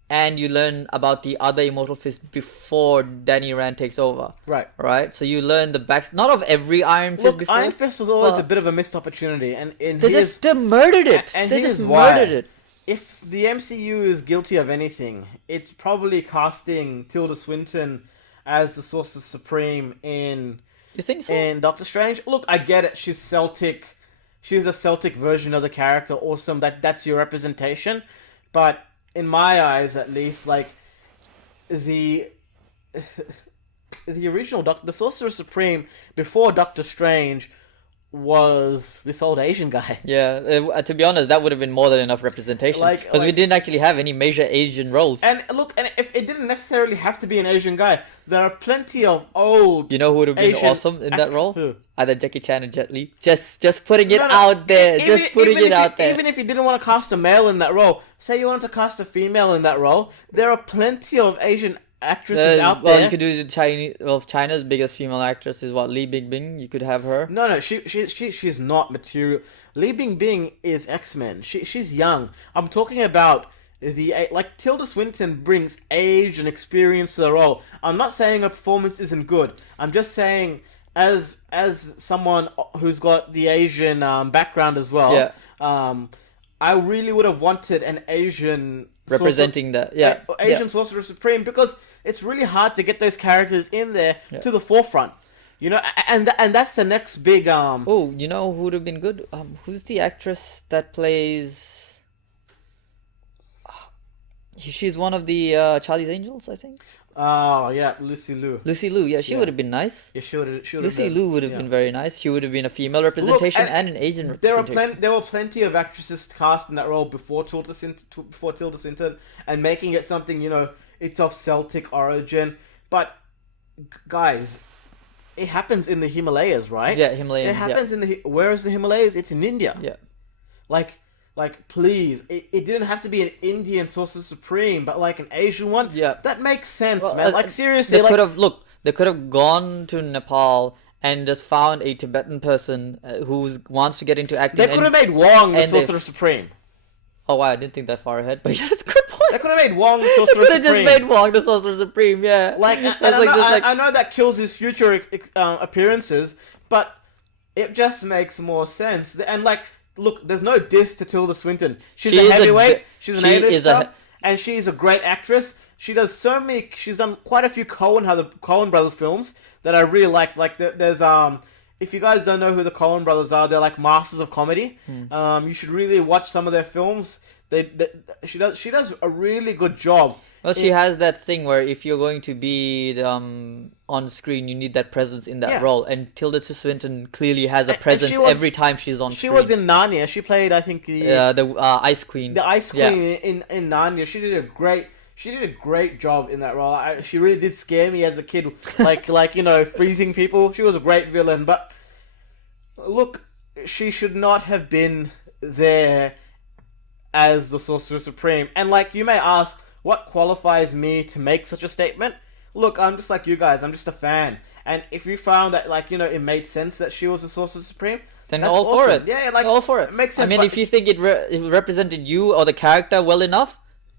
And you learn about the other Immortal Fist before Danny Rand takes over. Right? So you learn the not of every Iron Fist before. Iron Fist was always a bit of a missed opportunity. And they murdered it. They just murdered it. If the MCU is guilty of anything, it's probably casting Tilda Swinton as the Sorcerer Supreme in... You think so? In Doctor Strange. Look, I get it. She's Celtic. She's a Celtic version of the character. Awesome. That's your representation. But... in my eyes, at least, like, the original the Sorcerer Supreme before Doctor Strange was this old Asian guy. Yeah, to be honest, that would have been more than enough representation. Because we didn't actually have any major Asian roles. And look, and if it didn't necessarily have to be an Asian guy, there are plenty of old... You know who would have been Asian awesome in that role? Who? Either Jackie Chan or Jet Li. Just putting it out there. Just putting it out there. Even if you didn't want to cast a male in that role, say you wanted to cast a female in that role, there are plenty of Asian actresses out there. Well, you could do the Chinese... Well, China's biggest female actress is what? Li Bingbing. You could have her. No, she's not material. Li Bingbing is X-Men. She's young. I'm talking about... Tilda Swinton brings age and experience to the role. I'm not saying her performance isn't good. I'm just saying, as someone who's got the Asian background as well, I really would have wanted an Asian representing Asian Sorcerer Supreme, because it's really hard to get those characters in there to the forefront. You know, and that's the next big Oh, you know who would have been good? Who's the actress that plays? She's one of the Charlie's Angels, I think. Oh yeah, Lucy Liu. Lucy Liu, yeah, she would have been nice. Yeah, she would have. Lucy Liu would have been very nice. She would have been a female representation and an Asian representation. There were plenty of actresses cast in that role before Tilda Swinton, and making it something, you know, it's of Celtic origin. But guys, it happens in the Himalayas, right? Yeah, Himalayas. It happens in the... Where is the Himalayas? It's in India. Yeah. Like, please, it didn't have to be an Indian Sorcerer Supreme, but like an Asian one. Yeah. That makes sense, man. Like, seriously, they could have gone to Nepal and just found a Tibetan person who wants to get into acting. They could have made Wong the Sorcerer Supreme. Oh wow, I didn't think that far ahead, but yeah, that's a good point. They could have made Wong the Sorcerer Supreme. They could have just made Wong the Sorcerer Supreme, yeah. I know that kills his future appearances, but it just makes more sense. And like, look, there's no diss to Tilda Swinton. She's a heavyweight. She's an A-lister, and she's a great actress. She does so many. She's done quite a few Coen brothers films that I really like. Like there's if you guys don't know who the Coen brothers are, they're like masters of comedy. You should really watch some of their films. She does a really good job. Well, she has that thing where if you're going to be on screen, you need that presence in that Yeah. role. And Tilda Swinton clearly has a And presence she was- every time she's on She screen. was in Narnia. She played, I think, the Ice Queen. the Ice Yeah. Queen in Narnia. She did a great job in that role. She really did scare me as a kid, like freezing people. She was a great villain, but look, she should not have been there as the Sorcerer Supreme. And like you may ask, what qualifies me to make such a statement? Look, I'm just like you guys. I'm just a fan. And if you found that it made sense that she was the Sorcerer Supreme, Then that's all for awesome. it. Yeah, like all for it. It makes sense. I mean, but if you think it represented you or the character well enough,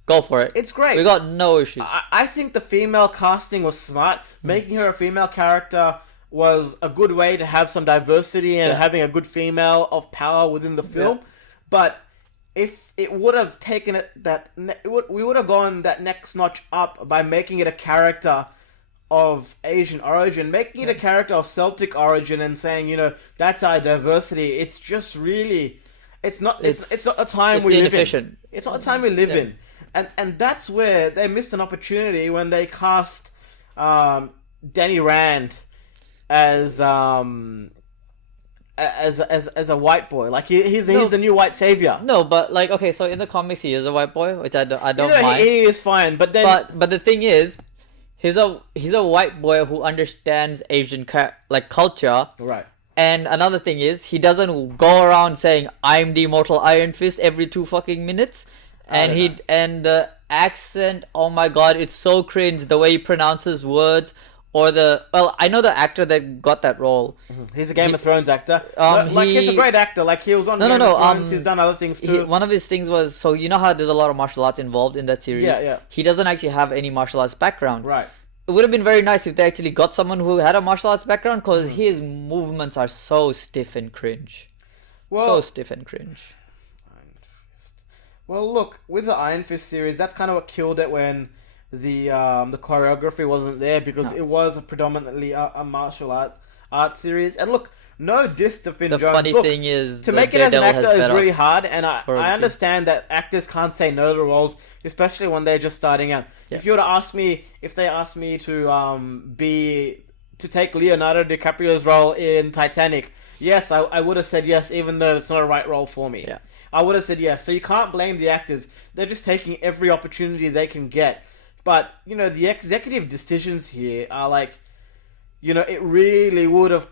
go for it. it's great. We got no issues. I think the female casting was smart. Making her a female character was a good way to have some diversity and Yeah. having a good female of power within the film. But if it would have taken we would have gone that next notch up by making it a character of Asian origin, making it a character of Celtic origin, and saying, that's our diversity. It's just really, it's not a time we live in. inefficient. It's not a time we live in, and that's where they missed an opportunity when they cast Danny Rand as a white boy. Like he's a new white savior. No, but like okay, so in the comics he is a white boy, which I don't mind. He is fine, but then But the thing is, he's a white boy who understands Asian culture. right. And another thing is, he doesn't go around saying "I'm the immortal Iron Fist" every 2 fucking minutes. And don't the accent, oh my god, it's so cringe. The way he pronounces words, or I know the actor that got that role. He's a Game of Thrones actor. He's a great actor. Like he was on Game of Thrones. He's done other things too. One of his things was, so you know how there's a lot of martial arts involved in that series. Yeah. He doesn't actually have any martial arts background. Right. It would have been very nice if they actually got someone who had a martial arts background, because his movements are so stiff and cringe. So stiff and cringe. Well, look, with the Iron Fist series, that's kind of what killed it when the choreography wasn't there, because it was predominantly a martial art series. And look, no diss to Finn The Jones. funny Look, thing is, to the make it as an Daredevil has actor is better really hard, and I choreography. understand that actors can't say no to roles, especially when they're just starting out. Yeah. If you were to ask me, if they asked me to take Leonardo DiCaprio's role in Titanic, yes, I would have said yes, even though it's not a right role for me. Yeah. I would have said yes. So you can't blame the actors. They're just taking every opportunity they can get. But, the executive decisions here are like, it really would have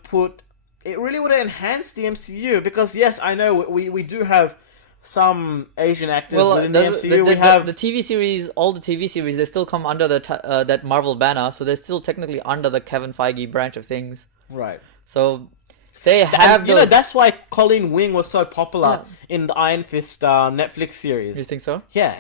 enhanced the MCU, because yes, I know we do have some Asian actors within the MCU. We have the TV series, all the TV series, they still come under that Marvel banner, so they're still technically under the Kevin Feige branch of things. right. So they have those. That's why Colleen Wing was so popular in the Iron Fist Netflix series. You think so? Yeah,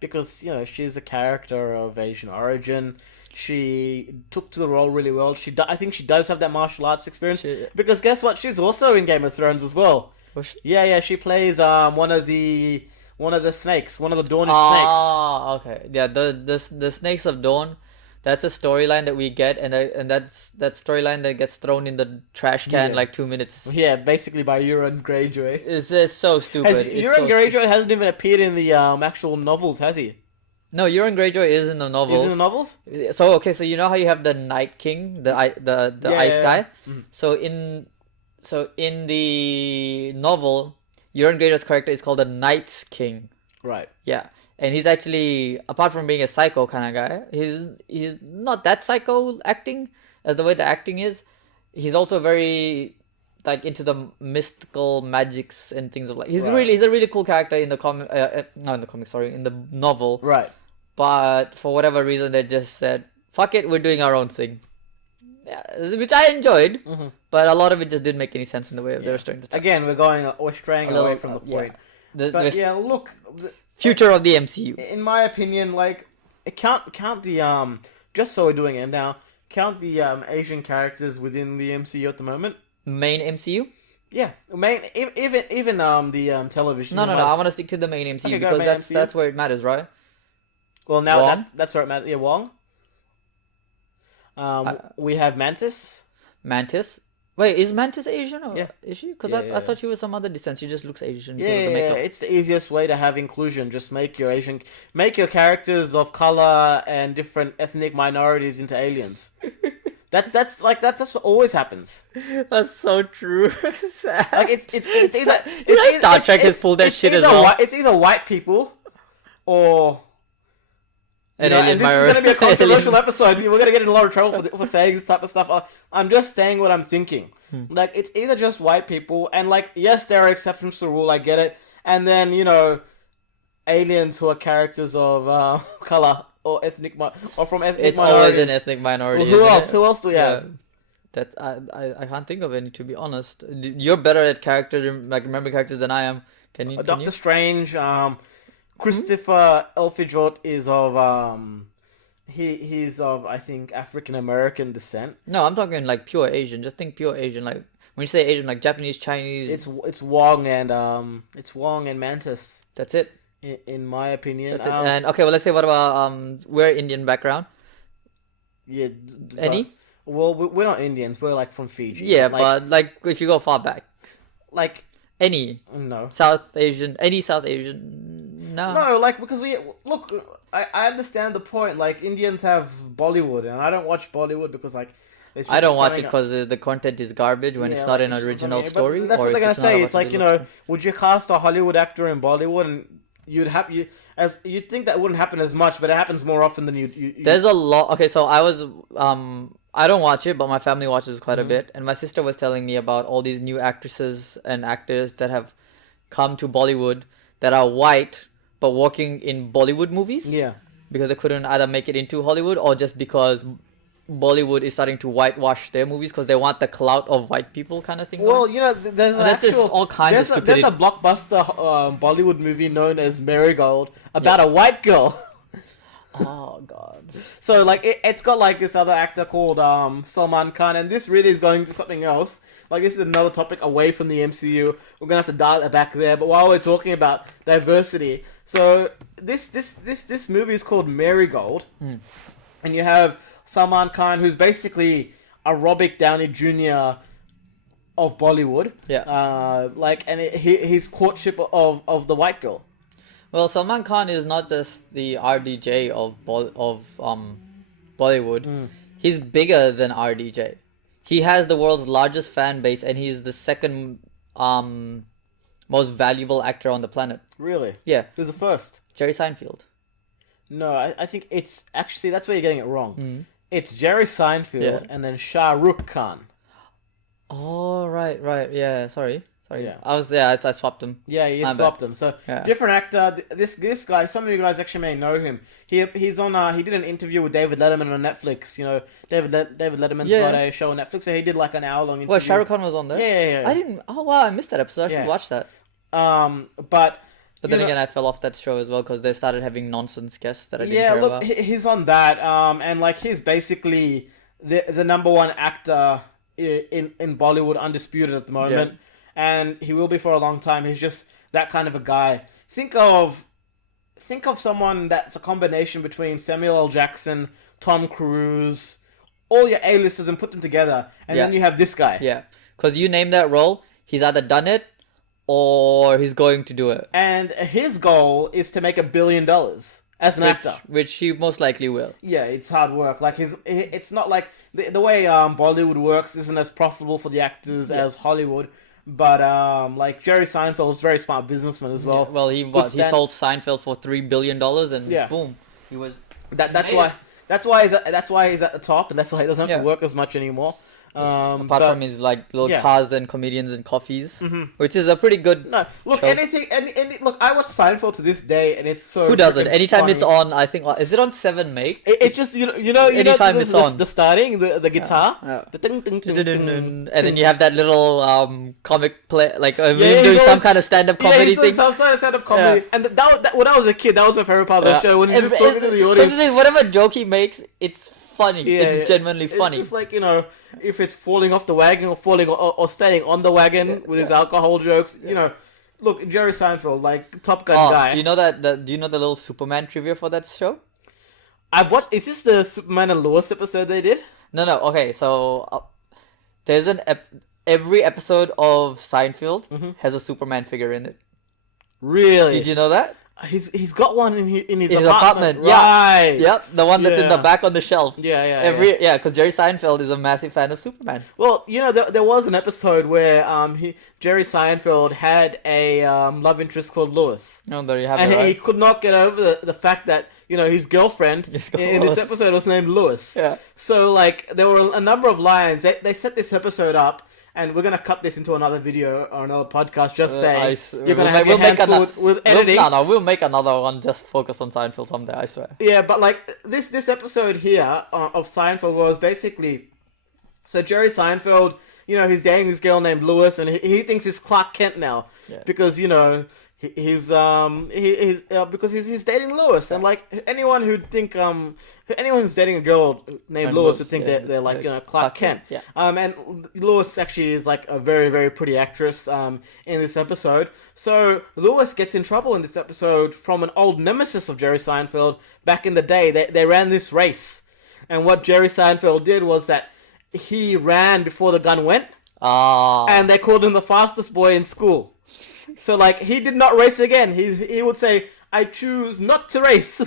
because she's a character of Asian origin. She took to the role really well. I think she does have that martial arts experience. Because guess what? She's also in Game of Thrones as well. Was she? Yeah. She plays one of the snakes, one of the Dornish snakes. Ah, okay. Yeah, the Snakes of Dawn. That's a storyline that we get, and that's that storyline that gets thrown in the trash can like 2 minutes. Yeah, basically by Euron Greyjoy. It's just so stupid. Euron Greyjoy hasn't even appeared in the actual novels, has he? No, Euron Greyjoy is in the novels. Is in the novels? So so you know how you have the Night King, the ice guy. Mhm. So in the novel, Euron Greyjoy's character is called the Night King. Right. Yeah, and he's actually, apart from being a psycho kind of guy, he's not that psycho acting as the way the acting is. He's also very into the mystical magics and things of he's Right. he's a really cool character in the not in the comic, sorry, in the novel. Right. But for whatever reason, they just said, "Fuck it, we're doing our own thing," yeah, which I enjoyed. Mhm. But a lot of it just didn't make any sense in the way of they were starting to talk. Again, we're straying away from the point. Yeah. But yeah, look, Future of the MCU. in my opinion, count the just so we're doing it now, count the Asian characters within the MCU at the moment. Main MCU? Yeah, even the television. No. I want to stick to the main MCU Okay, go because main that's MCU. that's where it matters, right? Well, now Wong? that's where it matters. Yeah, Wong. We have Mantis. Mantis. Wait, is Mantis Asian or Yeah. is she? Because Yeah, I yeah. thought she was some other descent. She just looks Asian Yeah, because of the yeah, yeah, makeup. it's the easiest way to have inclusion. Just make your characters of color and different ethnic minorities into aliens. That's what always happens. That's so true. Sad. Like it's either You know, Star Trek has it's- pulled that it's shit as either well. it's either white people or An alien and this is going to be a minor- controversial alien- episode. We're going to get in a lot of trouble for saying this type of stuff. I'm just saying what I'm thinking. Like, it's either just white people, and, like, yes, there are exceptions to the rule, I get it. And then, aliens who are characters of color or or from ethnic It's minorities. always an ethnic minority. Well, who isn't else? it? Who else do we Yeah. have? That I can't think of any, to be honest. You're better at remember characters than I am. Can you? Doctor Strange, Christopher Elfidgeot is of he's of, I think, African American descent. No, I'm talking like pure Asian. Just think pure Asian. Like when you say Asian, like Japanese, Chinese. It's Wong and Mantis, That's it. in my opinion. That's it. And okay, well, let's say what about we're Indian background. Yeah. Any? Well, we're not Indians. We're like from Fiji. Yeah, like, but like if you go far back, like any no, South Asian, any South Asian, no. no, like because we look. I understand the point. Like Indians have Bollywood, and I don't watch Bollywood because like it's I just don't watch it something- because the content is garbage when Yeah, it's not like, an it's just original something- story. But that's or what they're if gonna it's not say. about It's like something would you cast a Hollywood actor in Bollywood, and you'd think that wouldn't happen as much, but it happens more often than you There's a lot. Okay, so I don't watch it, but my family watches quite a Mm-hmm. bit, and my sister was telling me about all these new actresses and actors that have come to Bollywood that are white but working in Bollywood movies yeah. because they couldn't either make it into Hollywood or just because Bollywood is starting to whitewash their movies because they want the clout of white people kind of thing. Well, going. there's an that's just actual, all kinds of there's a stupidity. blockbuster Bollywood movie known as Marigold about a white girl. Oh god. So like it's got like this other actor called Salman Khan, and this really is going to something else. Like this is another topic away from the MCU. We're gonna have to dial it back there. But while we're talking about diversity, so this movie is called Marigold, and you have Salman Khan, who's basically a Robert Downey Jr. of Bollywood. Yeah. His courtship of the white girl. Well, Salman Khan is not just the RDJ of Bollywood. He's bigger than RDJ. He has the world's largest fan base, and he's the second most valuable actor on the planet. Really? Yeah, Who's the first? Jerry Seinfeld. No, I think it's actually that's where you're getting it wrong. It's Jerry Seinfeld Yeah. and then Shah Rukh Khan. Oh, right. Yeah, sorry. Yeah. I swapped them. Yeah, you My swapped them. So Yeah. different actor. This guy. Some of you guys actually may know him. He's on. He did an interview with David Letterman on Netflix. David Letterman's Yeah. got a show on Netflix, so he did like an hour-long interview. Well, Shah Rukh Khan was on there. Yeah. I didn't. Oh wow, I missed that episode. I should Yeah. watch that. But Then you know- again, I fell off that show as well because they started having nonsense guests that I didn't yeah, care look, about. he's on that. And like he's basically the number one actor in Bollywood, undisputed at the moment, and he will be for a long time. He's just that kind of a guy. Think of someone that's a combination between Samuel L. Jackson, Tom Cruise, all your A-listers, and put them together, and then Yeah. you have this guy. Yeah, because you name that role, he's either done it or he's going to do it. And his goal is to make $1 billion as an actor. Which he most likely will. Yeah, it's hard work. Like it's not like the way Bollywood works isn't as profitable for the actors as Hollywood. But like Jerry Seinfeld is a very smart businessman as well. Yeah, well, he sold Seinfeld for $3 billion and Yeah. boom, he was. That's made why it. that's why he's at the top, and that's why he doesn't have to Yeah. work as much anymore. Apart But- from his like little yeah. cars and comedians and coffees, which is a pretty good. No, look, show. any look, I watch Seinfeld to this day, and it's so. Who doesn't? freaking Anytime funny. it's on, I think. Is it on 7, mate? It's just Anytime the, it's on. the starting the guitar, Yeah. the ding, ding, ding, ding, And then you have that little comic play, like Yeah, him he's doing some always- kind of stand-up Yeah, comedy he's doing thing. some sort of stand-up comedy, and when I was a kid, that was my favorite part of the show when he just talking to the audience. Because whatever joke he makes, it's funny. Yeah, it's genuinely funny. It's just like if it's falling off the wagon or falling or staying on the wagon with his alcohol jokes. Look, Jerry Seinfeld, like Top Gun guy. Do you know that? Do you know the little Superman trivia for that show? Is this the Superman and Lois episode they did? No. Okay, so There's every episode of Seinfeld Mhm. has a Superman figure in it. Really? Did you know that? He's got one in his In his apartment. apartment, yeah. Right. Yep, the one that's in the Yeah. back on the shelf. Yeah. Because Jerry Seinfeld is a massive fan of Superman. Well, there was an episode where Jerry Seinfeld had a love interest called Lois, Oh, there you have and it, he right? could not get over the fact that his girlfriend His in Lois. this episode was named Lois. Yeah. So like there were a number of lines. They set this episode up. And we're gonna cut this into another video or another podcast. Just saying, you're gonna have your hands full with editing. We'll make another one just focus on Seinfeld someday, I swear. Yeah, but like this episode here of Seinfeld was basically, so Jerry Seinfeld, he's dating this girl named Lois, and he thinks he's Clark Kent now because because he's dating Lois, and like anyone who's dating a girl named And Lois Lois, would think yeah, they're like like Clark Kent. Yeah. And Lois actually is like a very, very pretty actress in this episode. So Lois gets in trouble in this episode from an old nemesis of Jerry Seinfeld back in the day. They ran this race, and what Jerry Seinfeld did was that he ran before the gun went, and they called him the fastest boy in school. So like he did not race again. He would say, "I choose not to race."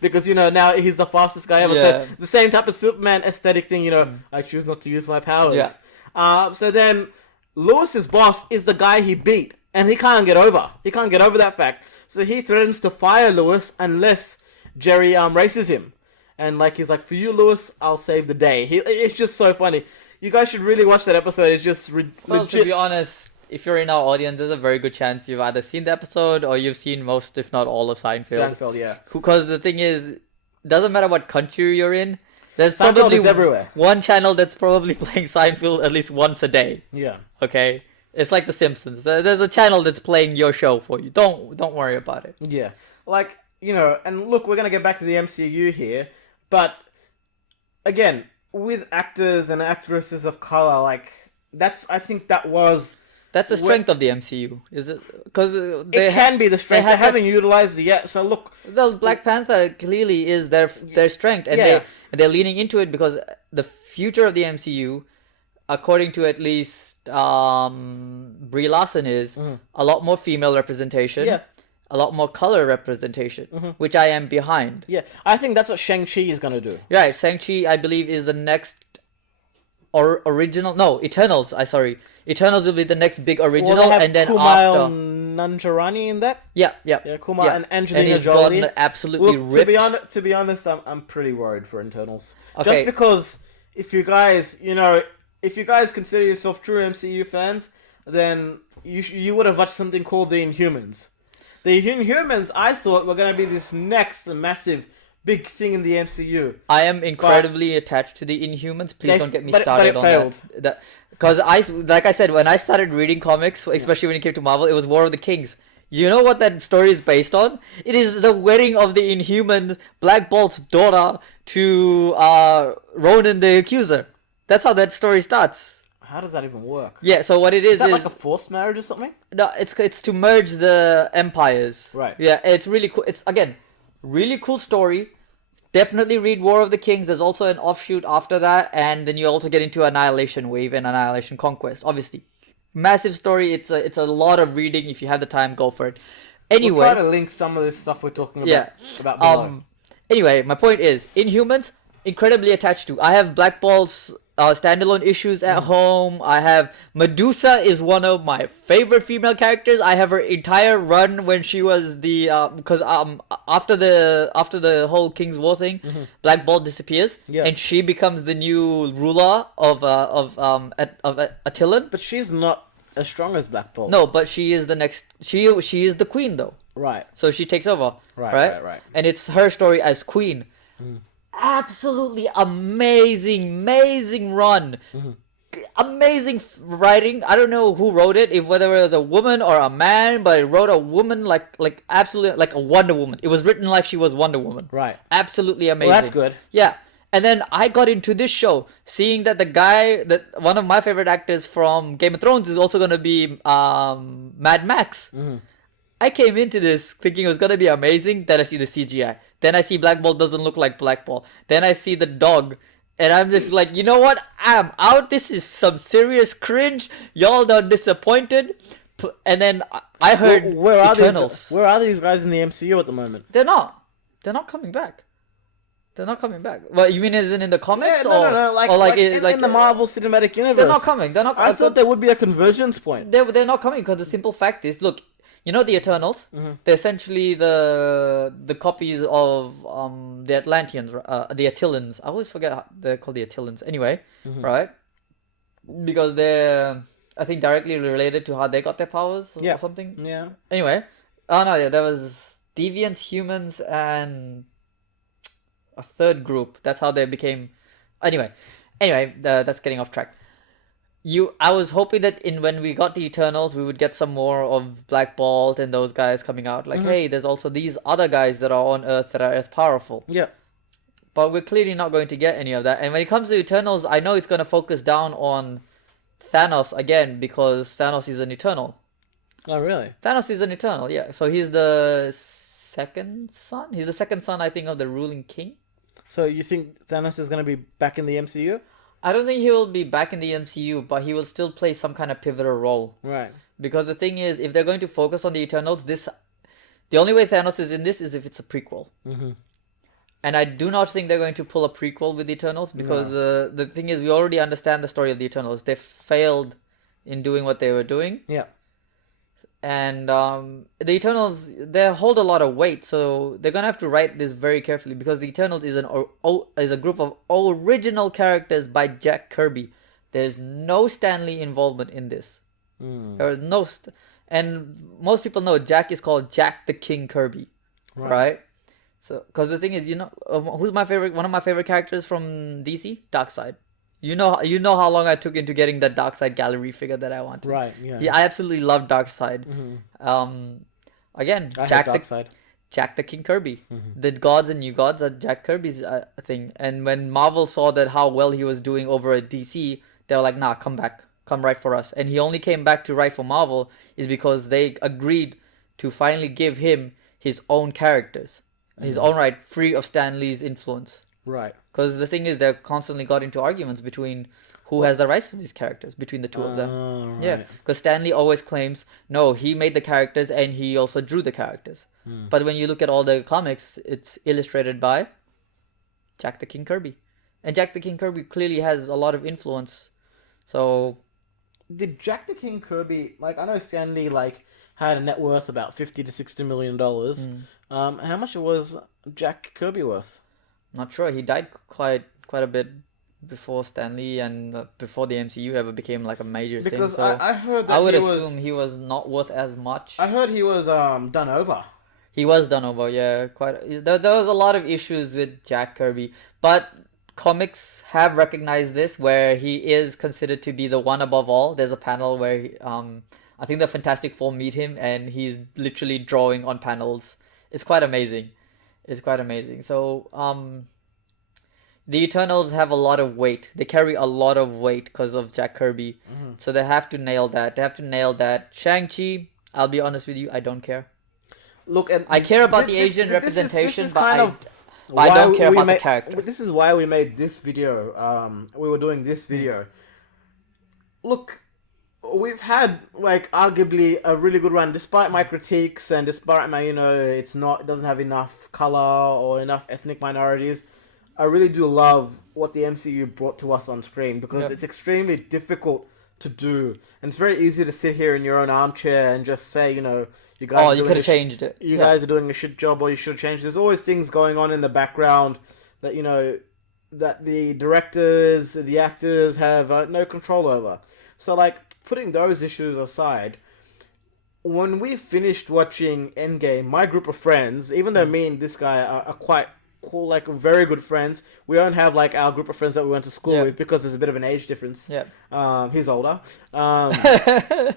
Because now he's the fastest guy ever. Yeah. So the same type of Superman aesthetic thing. I choose not to use my powers. Yeah. So then Lewis's boss is the guy he beat, and he can't get over. He can't get over that fact. So he threatens to fire Lewis unless Jerry races him. And like he's like, "For you, Lewis, I'll save the day." It's just so funny. You guys should really watch that episode. It's just Well, legit. to be honest, if you're in our audience, there's a very good chance you've either seen the episode or you've seen most, if not all, of Seinfeld. Seinfeld, yeah. Because the thing is, doesn't matter what country you're in, there's Seinfeld probably is everywhere. one channel that's probably playing Seinfeld at least once a day. Yeah. Okay, it's like The Simpsons. There's a channel that's playing your show for you. Don't worry about it. Yeah. Like, and look, we're going to get back to the MCU here, but again, with actors and actresses of color, like, I think that was... That's the strength of the MCU, is it? Because It can be the strength. They have haven't utilized it yet, so look... the Black Panther clearly is their strength, and Yeah. they're leaning into it because the future of the MCU, according to at least Brie Larson, is a lot more female representation, Yeah. a lot more color representation, which I am behind. Yeah, I think that's what Shang-Chi is going to do. Right, Shang-Chi, I believe, is the next Eternals. Eternals will be the next big original, Well, they have and then Kumail after, Nanjiani in that. yeah, Kumail and Angelina he's Jolie. gotten absolutely Look, ripped. to be honest, I'm pretty worried for Internals. Okay. Just because if you guys consider yourself true MCU fans, then you would have watched something called The Inhumans. The Inhumans, I thought, were going to be this next massive big thing in the MCU. I am incredibly attached to the Inhumans. Please don't get me started it on failed. that. Because like I said, when I started reading comics, especially when it came to Marvel, it was War of the Kings. You know what that story is based on? It is the wedding of the Inhuman Black Bolt's daughter to Ronan the Accuser. That's how that story starts. How does that even work? Yeah, so what it is Is that like a forced marriage or something? no, it's to merge the empires. Right. Yeah, it's really cool. It's again, really cool story. Definitely read War of the Kings. There's also an offshoot after that, and then you also get into Annihilation Wave and Annihilation Conquest. Obviously, massive story. It's a lot of reading. If you have the time, go for it. Anyway, We'll try to link some of this stuff we're talking about. Yeah. About below. Anyway, my point is, Inhumans, incredibly attached to. I have Black Bolt's standalone issues at home. I have Medusa is one of my favorite female characters. I have her entire run when she was the because after the whole King's War thing, Black Bolt disappears, and she becomes the new ruler of Attilan. But she's not as strong as Black Bolt. No, but she is the next. She is the queen though. Right. So she takes over. Right. And it's her story as queen. Absolutely amazing run. Amazing writing. I don't know who wrote it, if whether it was a woman or a man, but it wrote a woman like absolutely like a Wonder Woman. It was written like she was Wonder Woman. Right. Absolutely amazing. Well, that's good. Yeah. And then I got into this show, seeing that the guy, that one of my favorite actors from Game of Thrones is also going to be Mad Max. I came into this thinking it was going to be amazing. Then I see the CGI. Then I see Black Bolt doesn't look like Black Bolt. Then I see the dog And I'm just like, you know what? I'm out. This is some serious cringe. Y'all done disappointed. And then I heard Where are Eternals. where are these guys in the MCU at the moment? They're not. They're not coming back. They're not coming back. Well, you mean as in the comics, No. Like, or in the Marvel Cinematic Universe. they're not coming. They're not. I thought there would be a convergence point. They're not coming because the simple fact is, look, you know the Eternals. They're essentially the copies of the Atlanteans, the Attilans. I always forget how they're called the Attilans. Anyway, right? Because they're, I think, directly related to how they got their powers or something. Yeah. Anyway, oh no, yeah, there was deviants, humans, and a third group. That's how they became. Anyway, that's getting off track. I was hoping that when we got the Eternals, we would get some more of Black Bolt and those guys coming out. Like, hey, there's also these other guys that are on Earth that are as powerful. Yeah. But we're clearly not going to get any of that. And when it comes to Eternals, I know it's going to focus down on Thanos again because Thanos is an Eternal. Oh, really? Thanos is an Eternal, yeah. So he's the second son? He's the second son, I think, of the ruling king. So you think Thanos is going to be back in the MCU? I don't think he will be back in the MCU, but he will still play some kind of pivotal role. Right. Because the thing is, if they're going to focus on the Eternals, the only way Thanos is in this is if it's a prequel. And I do not think they're going to pull a prequel with the Eternals because the thing is, we already understand the story of the Eternals. They failed in doing what they were doing. Yeah. And the Eternals, they hold a lot of weight, so they're gonna have to write this very carefully because the Eternals is a group of original characters by Jack Kirby. There's no Stan Lee involvement in this. There is no, and most people know Jack is called Jack the King Kirby, right? So, because the thing is, you know, who's my favorite? One of my favorite characters from DC, Darkseid. You know how long I took into getting that Darkseid gallery figure that I wanted. Right. Yeah. I absolutely love Darkseid. Again, Jack the King Kirby. The gods and new gods are Jack Kirby's thing. And when Marvel saw that how well he was doing over at DC, they were like, "Nah, come back, come write for us." And he only came back to write for Marvel is because they agreed to finally give him his own characters, his own right, free of Stan Lee's influence. Right. Because the thing is, they constantly got into arguments between who has the rights to these characters, between the two of them. Right. Yeah, because Stan Lee always claims, no, he made the characters and he also drew the characters. But when you look at all the comics, it's illustrated by Jack the King Kirby. And Jack the King Kirby clearly has a lot of influence. So... Did Jack the King Kirby, like, I know Stan Lee, like, had a net worth about $50 to $60 million. How much was Jack Kirby worth? Not sure. He died quite a bit before Stan Lee and before the MCU ever became like a major thing. Because So I heard that I would assume he was not worth as much. I heard he was done over. He was done over, yeah. There was a lot of issues with Jack Kirby, but comics have recognized this, where he is considered to be the one above all. There's a panel where I think the Fantastic Four meet him, and he's literally drawing on panels. It's quite amazing. So, the Eternals have a lot of weight. They carry a lot of weight because of Jack Kirby. So they have to nail that. Shang-Chi, I'll be honest with you, I don't care. Look, and I care about the Asian representation, this but kind of I don't care about the character. This is why we made this video. We were doing this video. Look, we've had like arguably a really good run, despite my critiques and despite my, it doesn't have enough color or enough ethnic minorities. I really do love what the MCU brought to us on screen because it's extremely difficult to do, and it's very easy to sit here in your own armchair and just say, you guys. You could have changed it. You guys are doing a shit job, or you should change. There's always things going on in the background that that the directors, the actors have no control over. So, like, putting those issues aside, when we finished watching Endgame, my group of friends, even though me and this guy are quite cool, like very good friends, we don't have like our group of friends that we went to school with because there's a bit of an age difference. He's older. But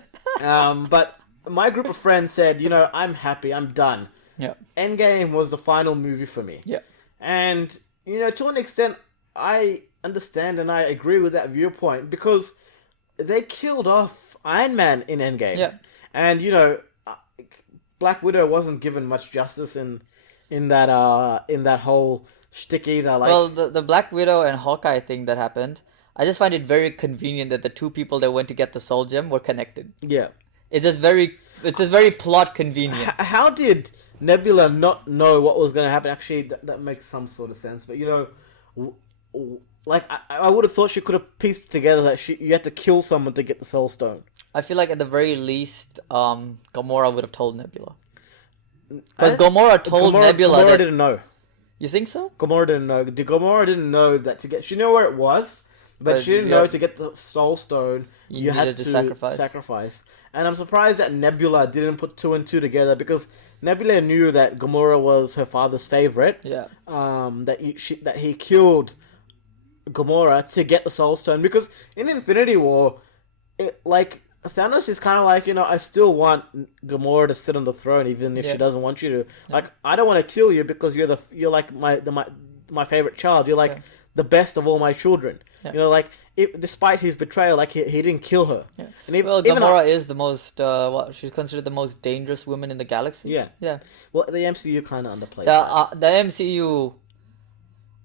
my group of friends said, I'm happy, I'm done. Endgame was the final movie for me. And, to an extent, I understand and I agree with that viewpoint because they killed off Iron Man in Endgame. And, Black Widow wasn't given much justice in that whole shtick either. Like, Well, the Black Widow and Hawkeye thing that happened, I just find it very convenient that the two people that went to get the Soul Gem were connected. yeah. It's just very plot convenient. How did Nebula not know what was going to happen? Actually, that makes some sort of sense. But like I would have thought she could have pieced together that you had to kill someone to get the Soul Stone. I feel like at the very least, Gamora would have told Nebula. Because Gamora told Nebula Gamora that... didn't know. You think so? Gamora didn't know. Gamora didn't know that to get. She knew where it was, but she didn't know to get the Soul Stone. You had to sacrifice. And I'm surprised that Nebula didn't put two and two together, because Nebula knew that Gamora was her father's favorite. Yeah. That he killed Gamora to get the Soul Stone, because in Infinity War, Thanos is kind of like, I still want Gamora to sit on the throne even if she doesn't want you to. Like, I don't want to kill you because you're like my favorite child. You're like the best of all my children. Yeah. Despite his betrayal, like he didn't kill her. Yeah. And Gamora is the most she's considered the most dangerous woman in the galaxy. Yeah. Yeah. Well, the MCU kind of underplays that. The MCU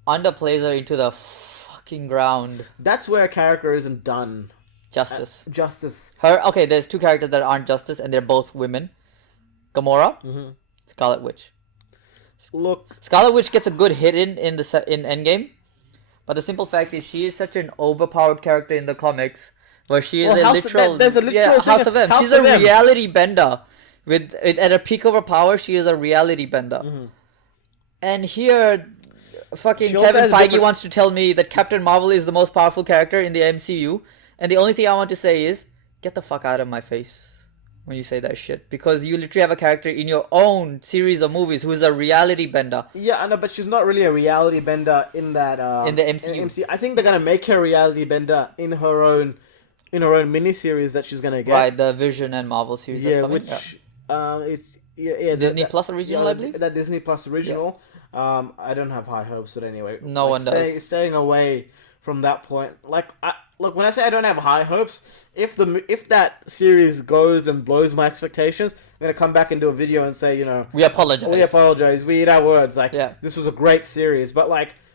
underplays her into the fucking ground. That's where a character isn't done. Justice. There's two characters that aren't justice, and they're both women. Gamora, Scarlet Witch. Look, Scarlet Witch gets a good hit in Endgame, but the simple fact is she is such an overpowered character in the comics, where she is there's a literal House of M. She's a reality bender. At a peak of her power, she is a reality bender. Mm-hmm. And here, fucking Kevin Feige wants to tell me that Captain Marvel is the most powerful character in the MCU. And the only thing I want to say is, get the fuck out of my face when you say that shit. Because you literally have a character in your own series of movies who is a reality bender. Yeah, I know, but she's not really a reality bender in that... in the MCU. I think they're going to make her a reality bender in her own miniseries that she's going to get. Right, the Vision and Marvel series that's coming. It's... Disney Plus original, I believe? That Disney Plus original. Yeah. I don't have high hopes, but anyway. No one does. Staying away from that point. Look, when I say I don't have high hopes, if that series goes and blows my expectations, I'm gonna come back and do a video and say, we apologize. We eat our words. This was a great series, but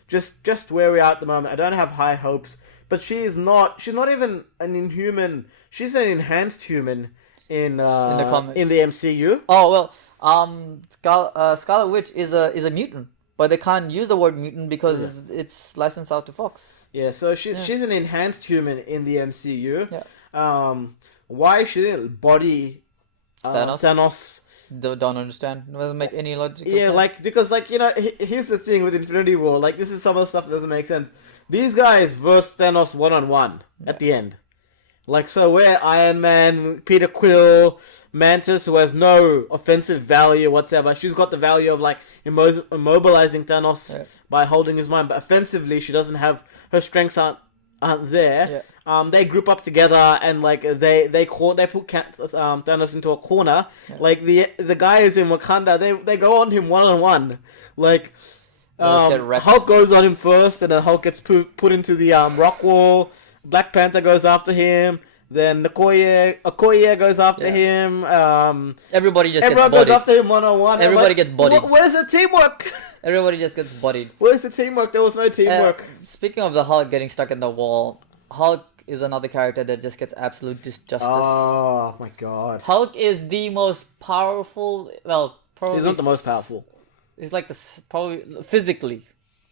just where we are at the moment, I don't have high hopes. But she's not even an Inhuman. She's an enhanced human in the comics. In the MCU. Oh well, Scarlet Witch is a mutant. But they can't use the word mutant because it's licensed out to Fox. Yeah, so she's an enhanced human in the MCU. Yeah. Why shouldn't body Thanos? Don't understand. It doesn't make any logical sense. Yeah, because here's the thing with Infinity War. This is some of the stuff that doesn't make sense. These guys verse Thanos one-on-one at the end. So where Iron Man, Peter Quill, Mantis, who has no offensive value whatsoever. She's got the value of immobilizing Thanos by holding his mind, but offensively she doesn't have, her strengths aren't there. Yeah. They group up together and they put Thanos into a corner. Yeah. The guys in Wakanda, they go on him one-on-one. Hulk goes on him first, and then Hulk gets put into the rock wall. Black Panther goes after him. Then Okoye goes after him. Everybody gets goes bodied. after him one-on-one. Everybody gets bodied. Where's the teamwork? Everybody just gets bodied. Where's the teamwork? There was no teamwork. Speaking of the Hulk getting stuck in the wall, Hulk is another character that just gets absolute disjustice. Oh my god. Hulk is the most powerful. Well, probably. He's not the most powerful. He's probably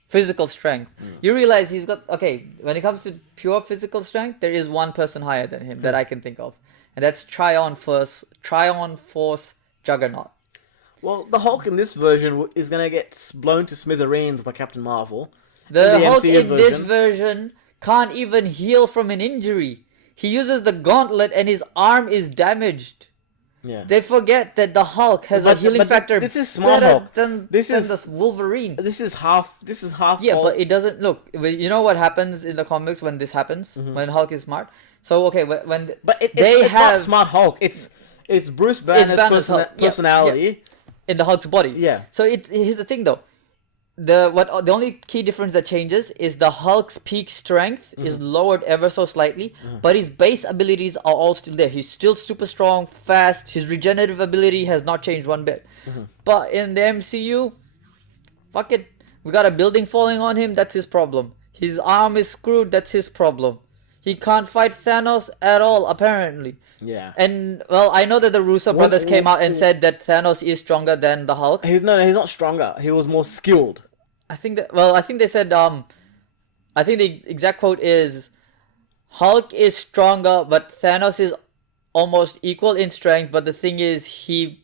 physical strength. You realize he's got when it comes to pure physical strength, there is one person higher than him that I can think of, and that's Tryon Force Juggernaut. Well, the Hulk in this version is gonna get blown to smithereens by Captain Marvel. The Hulk in this version can't even heal from an injury. He uses the gauntlet and his arm is damaged. Yeah. They forget that the Hulk has a healing factor. This is small Hulk. Than the Wolverine. This is half. Yeah, Hulk. But it doesn't look. You know what happens in the comics when this happens? Mm-hmm. When Hulk is smart. So it's not smart Hulk. It's Bruce Banner's personality in the Hulk's body. Yeah. So here's the thing though. The only key difference that changes is the Hulk's peak strength is lowered ever so slightly, but his base abilities are all still there. He's still super strong, fast. His regenerative ability has not changed one bit. But in the MCU, fuck it. We got a building falling on him, that's his problem. His arm is screwed, that's his problem. He can't fight Thanos at all, apparently. Yeah. And, well, I know that the Russo brothers came out and said that Thanos is stronger than the Hulk. No, he's not stronger. He was more skilled. I think they said, I think the exact quote is, Hulk is stronger, but Thanos is almost equal in strength, but the thing is, he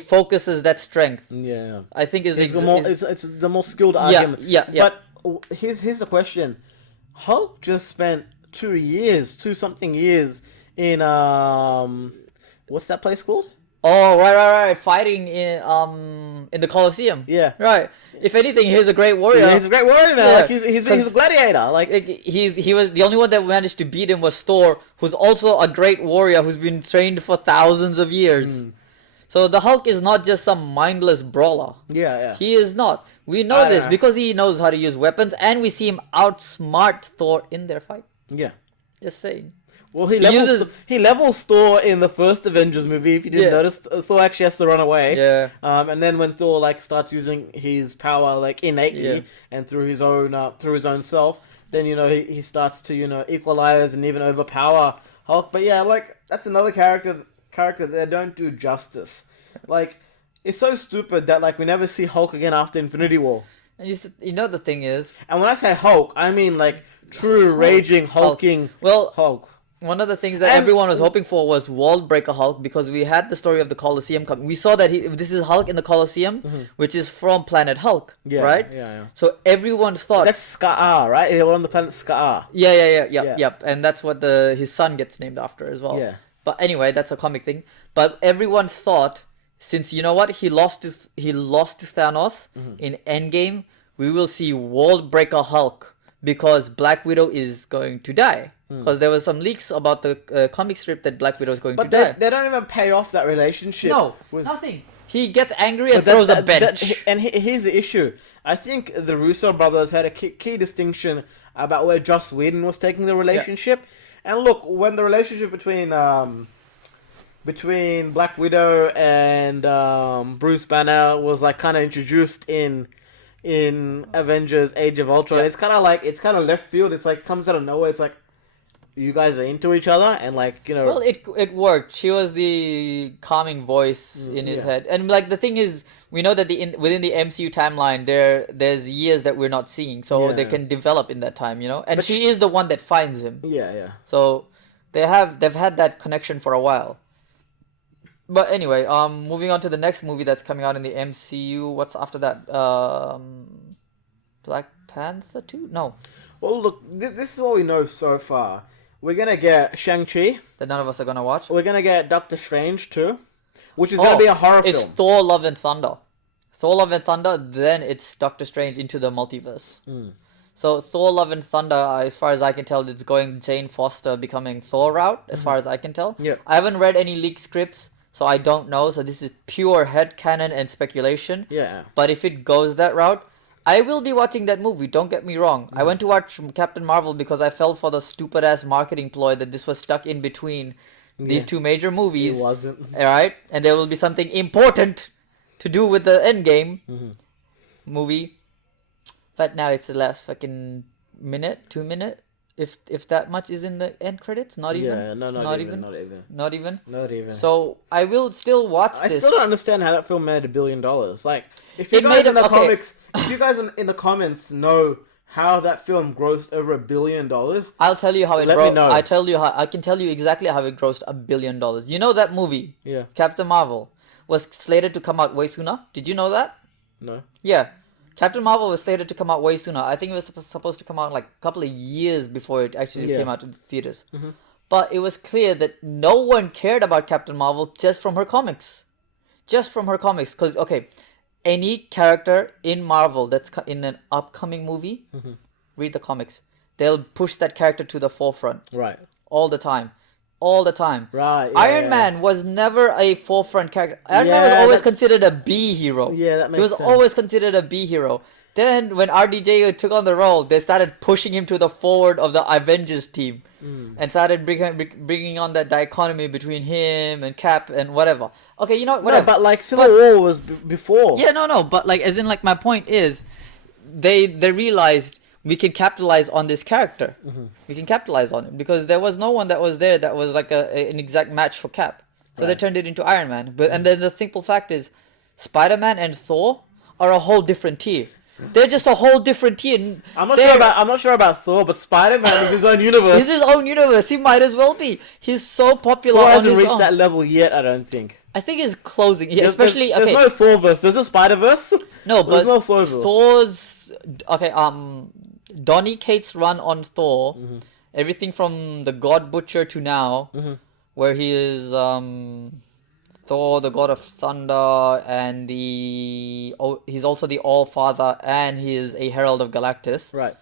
focuses that strength. Yeah. I think it's the more skilled argument. Yeah. But here's the question. Hulk just spent 2 something years in what's that place called? Oh, right. Fighting in the Colosseum. Yeah. Right. If anything, he's a great warrior. Yeah, he's a great warrior now. Yeah. Like he's a gladiator. Like he was the only one that managed to beat him was Thor, who's also a great warrior who's been trained for thousands of years. So the Hulk is not just some mindless brawler. Yeah. He is not. We know this because he knows how to use weapons, and we see him outsmart Thor in their fight. Yeah. Just saying. Well, he levels Thor in the first Avengers movie. If you didn't notice, Thor actually has to run away. Yeah. And then when Thor starts using his power innately and through his own self, then he starts to equalize and even overpower Hulk. But yeah, that's another character that don't do justice. It's so stupid that we never see Hulk again after Infinity War. And the thing is, and when I say Hulk, I mean true raging hulking Hulk. One of the things that everyone was hoping for was Wall Breaker Hulk, because we had the story of the Colosseum coming. We saw that this is Hulk in the Colosseum, which is from Planet Hulk, right? Yeah. So everyone thought that's Skaar, right? They're on the planet Skaar. Yep. And that's what his son gets named after as well. Yeah. But anyway, that's a comic thing. But everyone thought, since he lost to Thanos in Endgame, we will see Wall Breaker Hulk because Black Widow is going to die. Because there was some leaks about the comic strip that Black Widow is going to die. But they don't even pay off that relationship. No, nothing. He gets angry and throws a bench. And here's the issue. I think the Russo brothers had a key distinction about where Joss Whedon was taking the relationship. Yeah. And look, when the relationship between Black Widow and Bruce Banner was kind of introduced in Avengers Age of Ultron, it's kind of left field. It's comes out of nowhere. It's you guys are into each other, and Well, it worked. She was the calming voice in his head, and the thing is, we know that within the MCU timeline, there's years that we're not seeing, so they can develop in that time, And but she is the one that finds him. Yeah. So they've had that connection for a while. But anyway, moving on to the next movie that's coming out in the MCU. What's after that? Black Panther 2? No. Well, look, this is all we know so far. We're going to get Shang-Chi. That none of us are going to watch. We're going to get Doctor Strange too, which is going to be a horror film. It's Thor, Love and Thunder. Thor, Love and Thunder, then it's Doctor Strange into the multiverse. So Thor, Love and Thunder, as far as I can tell, it's going Jane Foster becoming Thor route, as far as I can tell. Yeah. I haven't read any leaked scripts, so I don't know. So this is pure headcanon and speculation. Yeah. But if it goes that route, I will be watching that movie, don't get me wrong. I went to watch Captain Marvel because I fell for the stupid-ass marketing ploy that this was stuck in between these two major movies. It wasn't. Alright? And there will be something important to do with the Endgame movie. But now it's the last fucking 2 minute. If that much is in the end credits, not even. Yeah, no, not even. So I will still watch this. I still don't understand how that film made $1 billion. If you guys in the comments know how that film grossed over $1 billion, I'll tell you how it broke. Let me know. I can tell you exactly how it grossed $1 billion. You know that movie? Yeah. Captain Marvel was slated to come out way sooner. Did you know that? No. Yeah. Captain Marvel was slated to come out way sooner. I think it was supposed to come out a couple of years before it actually came out in the theaters. But it was clear that no one cared about Captain Marvel just from her comics. Because, any character in Marvel that's in an upcoming movie, read the comics. They'll push that character to the forefront. Right. All the time. Right. Yeah, Iron Man was never a forefront character. Iron Man was always considered a B hero. Yeah, that makes sense. He was always considered a B hero. Then when RDJ took on the role, they started pushing him to the forward of the Avengers team. And started bringing on that dichotomy between him and Cap and whatever. Okay, whatever. No, but Civil War was before. Yeah, no. But as in my point is, they realized we can capitalize on this character. We can capitalize on it because there was no one that was there that was like an exact match for Cap. So they Right. turned it into Iron Man. But and then the simple fact is, Spider-Man and Thor are a whole different tier. They're just a whole different tier. I'm not sure about Thor, but Spider-Man is his own universe. He's his own universe. He might as well be. He's so popular. Thor on hasn't his reached own. that level yet, I don't think. I think it's closing. Yeah, There's- especially there's okay. no Thorverse. There's a Spider-Verse. No, There's but no Thorverse. Thor's okay. Donny Cates' run on Thor, Mm-hmm. everything from the God Butcher to now, where he is Thor, the God of Thunder, and he's also the All Father, and he is a Herald of Galactus. Right.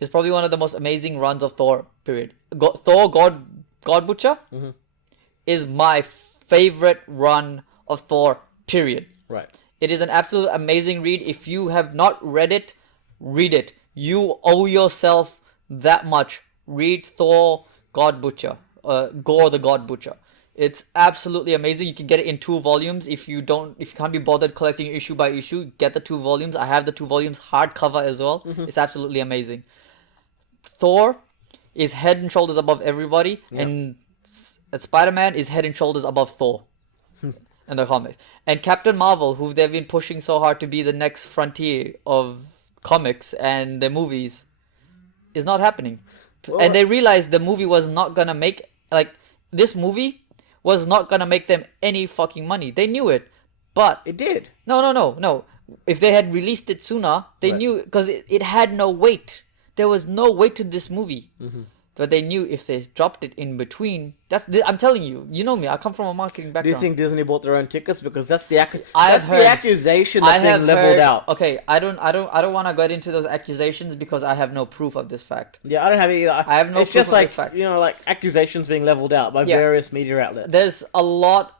Is probably one of the most amazing runs of Thor. Period. Thor God Butcher is my favorite run of Thor. Period. Right. It is an absolute amazing read. If you have not read it, read it. You owe yourself that much. Read Thor God Butcher. Gore the God Butcher. It's absolutely amazing. You can get it in 2 volumes. If you can't be bothered collecting issue by issue, get the 2 volumes. I have the 2 volumes hardcover as well. It's absolutely amazing. Thor is head and shoulders above everybody, and Spider-Man is head and shoulders above Thor in the comics. And Captain Marvel, who they've been pushing so hard to be the next frontier of comics and the movies, is not happening. Well, And they realized the movie was not gonna make this movie was not gonna make them any fucking money. They knew it, but it did. no. If they had released it sooner, they Right. knew because it had no weight. There was no weight to this movie. But they knew if they dropped it in between, I'm telling you, you know me. I come from a marketing Do background. you think Disney bought their own tickets? Because that's the I have that's heard- the accusation that's being leveled heard, out. Okay, I don't want to get into those accusations because I have no proof of this fact. Yeah, I don't have it either. I have no It's proof just of like this fact. like accusations being leveled out by Yeah. various media outlets. There's a lot,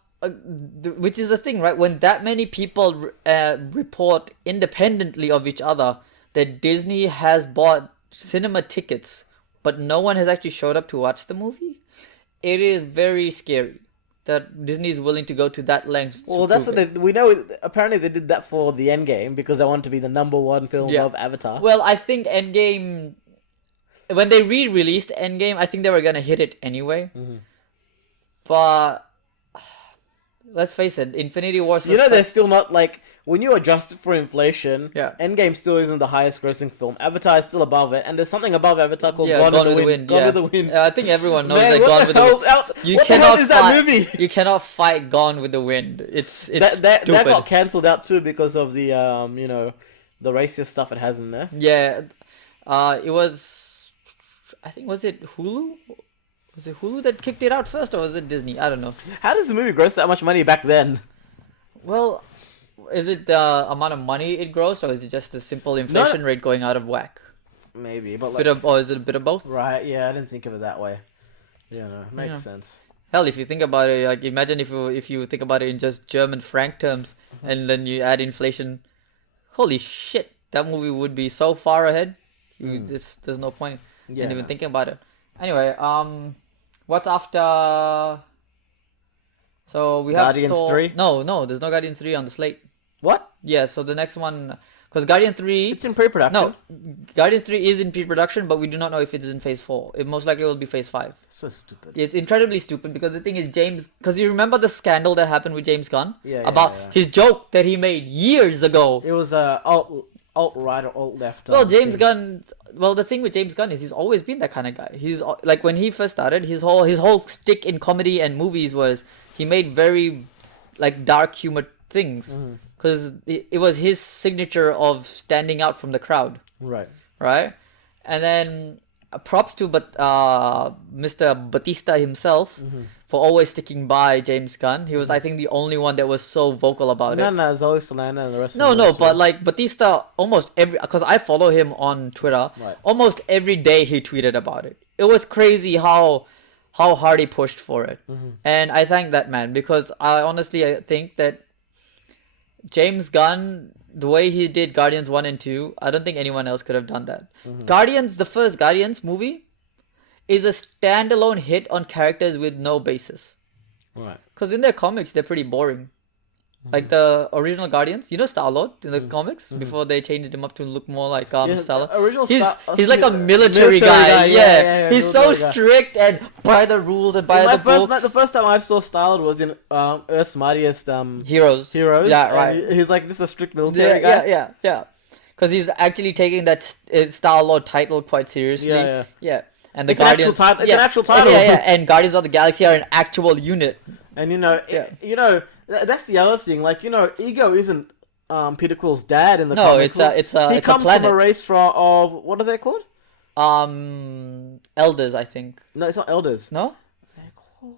which is the thing, right? When that many people report independently of each other that Disney has bought cinema tickets, but no one has actually showed up to watch the movie, it is very scary that Disney is willing to go to that length. Well, that's what we know. Apparently, they did that for the Endgame because they wanted to be the #1 film Yeah. of Avatar. Well, I think Endgame, when they re-released Endgame, I think they were gonna hit it anyway. But let's face it, Infinity Wars was they're such- still not like when you adjust it for inflation. Yeah. Endgame still isn't the highest grossing film. Avatar is still above it, and there's something above Avatar called Yeah, Gone, with the Wind. Gone yeah. with the Wind. I think everyone knows Man, that what Gone the with the hell? Wind. What the hell is that movie? You cannot fight Gone with the Wind. It's That stupid. got cancelled out too because of the the racist stuff it has in there. Yeah, it was. I think was it Hulu? Was it Hulu that kicked it out first, or was it Disney? I don't know. How does the movie gross that much money back then? Well, is it the amount of money it grossed, or is it just the simple inflation rate going out of whack? Maybe, but Or is it a bit of both? right? Yeah, I didn't think of it that way. Yeah, no, makes Yeah. sense. Hell, if you think about it, like imagine if you think about it in just German franc terms, and then you add inflation, holy shit, that movie would be so far ahead. There's no point in even no. thinking about it. Anyway, what's after? So we have Guardians Thor... 3? No, there's no Guardians 3 on the slate. What? Yeah, so the next one, because Guardian 3, It's in pre-production. no, Guardians 3 is in pre-production, but we do not know if it is in Phase 4. It most likely will be Phase 5. So stupid. It's incredibly stupid because the thing is because you remember the scandal that happened with James Gunn Yeah, about yeah. his joke that he made years ago. It was alt right or alt left. Well, James thing. Gunn. Well, the thing with James Gunn is he's always been that kind of guy. He's like when he first started, his whole stick in comedy and movies was he made very like dark humor things because it was his signature of standing out from the crowd, Right. right? And then props to Mr. Batista himself for always sticking by James Gunn. He was, I think, the only one that was so vocal about it. No, Zoe Salana and the rest. No, of them no, but like Batista, almost because I follow him on Twitter, Right. almost every day he tweeted about it. It was crazy how hard he pushed for it, and I thank that man because I think that James Gunn, the way he did Guardians 1 and 2, I don't think anyone else could have done that. The first Guardians movie, is a standalone hit on characters with no basis. Right. Because in their comics, they're pretty boring. like the original Guardians. You know Star-Lord in the comics before they changed him up to look more like Yeah, Star-Lord. original He's like a military guy. Yeah, he's so military guy. strict and by the rules and by the books. The first time I saw Star-Lord was in Earth's Mightiest Heroes. Heroes. Yeah, and right. He's like just a strict military guy. Yeah. Because he's actually taking that Star-Lord title quite seriously. Yeah. And the It's an actual Guardians. title. It's an actual title. Yeah. And Guardians of the Galaxy are an actual unit. And that's the other thing. Like Ego isn't Peter Quill's dad in the No, comic. He comes from a race of what are they called? Elders, I think. No, it's not elders. No? They're called.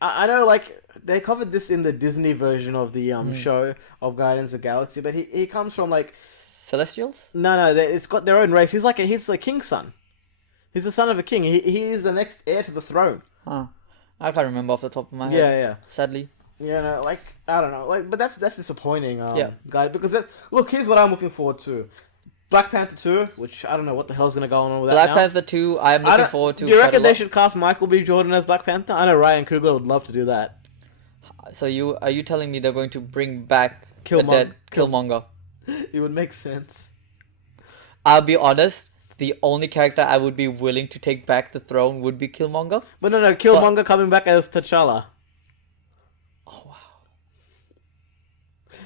I know, like they covered this in the Disney version of the show of Guardians of the Galaxy, but he comes from like Celestials? no, it's got their own race. He's the king's son. He's the son of a king. He is the next heir to the throne. Huh. I can't remember off the top of my head. Yeah. Sadly. Like I don't know, like but that's disappointing, guy. Because look, here's what I'm looking forward to: Black Panther 2, which I don't know what the hell's gonna go on with that. Black now. Panther 2, I'm looking forward to. Do you reckon they should cast Michael B. Jordan as Black Panther? I know Ryan Coogler would love to do that. So are you telling me they're going to bring back Killmonger? It would make sense. I'll be honest. The only character I would be willing to take back the throne would be Killmonger. But no, Killmonger coming back as T'Challa. Oh wow!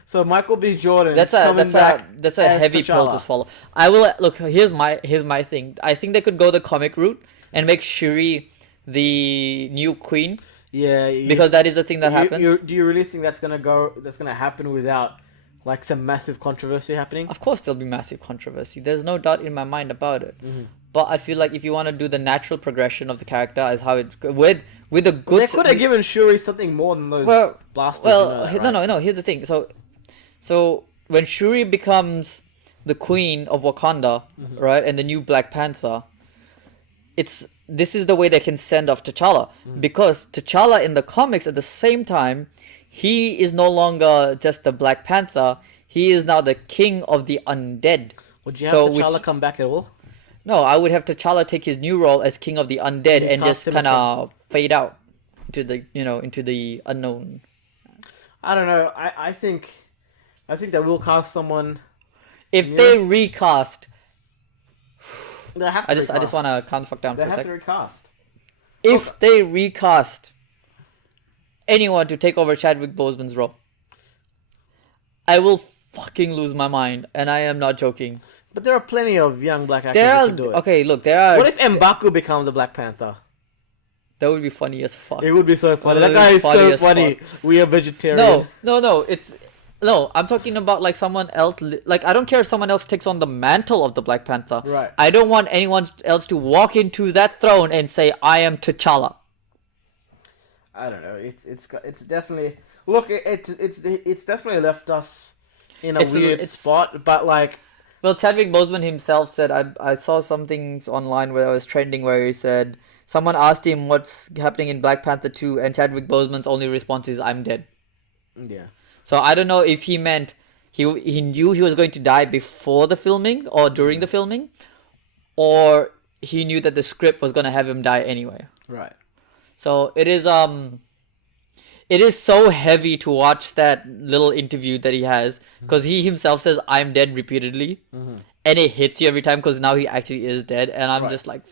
So Michael B. Jordan. That's a heavy pill to swallow. I will look. Here's my thing. I think they could go the comic route and make Shuri the new queen. Yeah. Because that is the thing that happens. Do you really think that's gonna happen without like some massive controversy happening? Of course, there'll be massive controversy. There's no doubt in my mind about it. Mm-hmm. But I feel like if you want to do the natural progression of the character as how it with a good, they could have given Shuri something more than those blasters. Right? No. Here's the thing. So when Shuri becomes the queen of Wakanda, right, and the new Black Panther, this is the way they can send off T'Challa, because T'Challa in the comics at the same time, he is no longer just the Black Panther. He is now the king of the undead. Would you have T'Challa come back at all? No, I would have T'Challa take his new role as king of the undead and just kind of fade out into the unknown. I don't know. I think they will cast someone. If they recast, they have to I just want to calm the fuck down for a second. second. They have to recast. If they recast anyone to take over Chadwick Boseman's role, I will fucking lose my mind, and I am not joking. But there are plenty of young black actors who can do it. Okay, look, there are. What if M'Baku becomes the Black Panther? That would be funny as fuck. It would be so funny. That guy is so funny. We are vegetarian. No, I'm talking about like someone else. Like, I don't care if someone else takes on the mantle of the Black Panther. Right. I don't want anyone else to walk into that throne and say, I am T'Challa. I don't know. It's definitely it's definitely left us in a weird spot. But like, well, Chadwick Boseman himself said, I saw some things online where I was trending where he said someone asked him what's happening in Black Panther 2, and Chadwick Boseman's only response is, I'm dead. Yeah. So I don't know if he meant he knew he was going to die before the filming or during the filming, or he knew that the script was going to have him die anyway. Right. So it is so heavy to watch that little interview that he has, because he himself says I'm dead repeatedly, and it hits you every time because now he actually is dead, and I'm just like,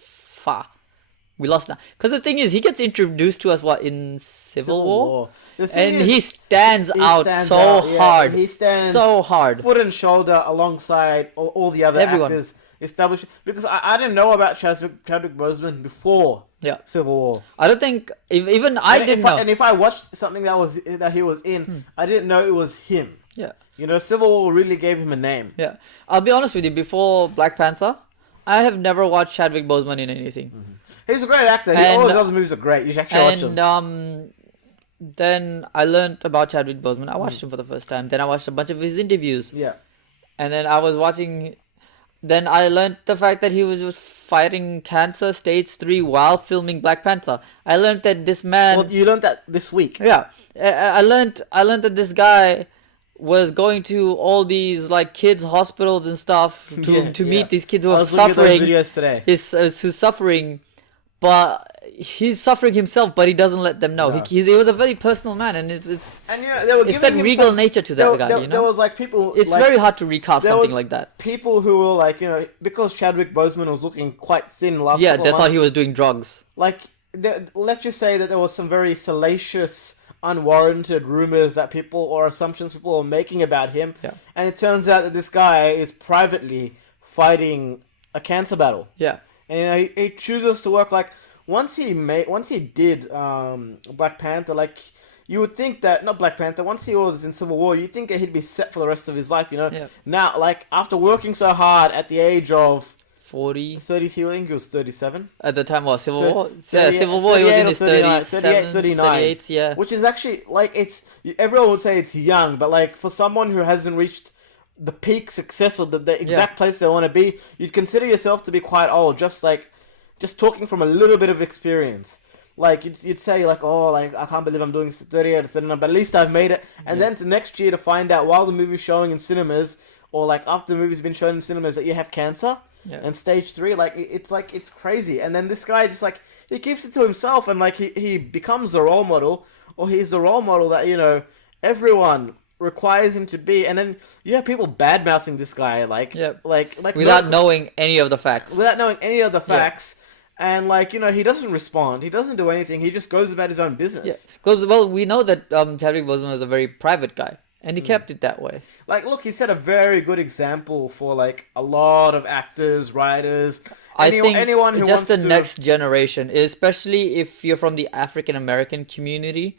we lost now. Because the thing is, he gets introduced to us in Civil War. And he stands out so hard. He stands so hard, foot and shoulder alongside all the other actors established. Because I didn't know about Chadwick Boseman before Civil War. I don't think even I didn't know. And if I watched something that he was in, I didn't know it was him. Yeah. Civil War really gave him a name. Yeah. I'll be honest with you. Before Black Panther, I have never watched Chadwick Boseman in anything. He's a great actor. All his other movies are great. You should actually watch them. Then I learned about Chadwick Boseman. I watched him for the first time. Then I watched a bunch of his interviews. Yeah. And then I was watching. Then I learned the fact that he was fighting cancer stage 3 while filming Black Panther. I learned that this man. Well, you learned that this week. Yeah. I learned that this guy was going to all these like kids hospitals and stuff to meet these kids who are suffering. Videos today. Who's suffering, but he's suffering himself, but he doesn't let them know. No. He was a very personal man, and it's And you know, they were it's giving that him regal some, nature to that guy. there was like people. It's like, very hard to recast there something was like that. people who were like, because Chadwick Boseman was looking quite thin last Yeah, couple they of thought months, he was doing drugs. like, let's just say that there was some very salacious, unwarranted rumors that people or assumptions people were making about him. Yeah. And it turns out that this guy is privately fighting a cancer battle. Yeah. And he chooses to work like once he did Black Panther, like you would think that not Black Panther, once he was in Civil War, you'd think that he'd be set for the rest of his life, Yeah. Now, like after working so hard at the age of 40 32, I think he was 37. at the time. What, Civil So- War? 38 Yeah, Civil War. He was in 38 or his 39, 37, 39. 38. Yeah. Which is actually like everyone would say it's young, but like for someone who hasn't reached the peak success or the exact place they want to be, you'd consider yourself to be quite old. Just talking from a little bit of experience. Like you'd say like, oh, like I can't believe I'm doing this at 38 or 39, but at least I've made it. And then to next year to find out while the movie's showing in cinemas or like after the movie's been shown in cinemas that you have cancer and stage 3, like it's crazy. And then this guy just like he keeps it to himself and like he becomes the role model, or he's the role model that everyone requires him to be. And then you have people bad mouthing this guy like Without knowing any of the facts. without knowing any of the facts. And like he doesn't respond, he doesn't do anything, he just goes about his own business. Yeah, because we know that Chadwick Boseman was a very private guy, and he kept it that way. Like, look, he set a very good example for like a lot of actors, writers, I think anyone who just wants the to. next generation, especially if you're from the African American community,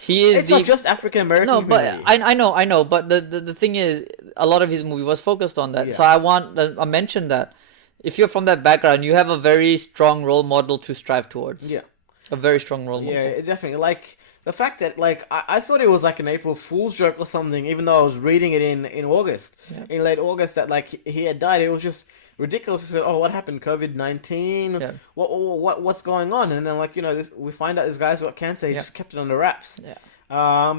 he is It's not just African American. no, community. but I know, but the thing is, a lot of his movie was focused on that. Yeah. So I mentioned that if you're from that background, you have a very strong role model to strive towards. Yeah. A very strong role model. Yeah, it definitely. Like the fact that like I thought it was like an April Fool's joke or something, even though I was reading it in August, in late August, that like he had died. It was just ridiculous. I said, "Oh, what happened? COVID-19? Yeah. What's going on?" And then like we find out this guy's got cancer. He just kept it under wraps. Yeah.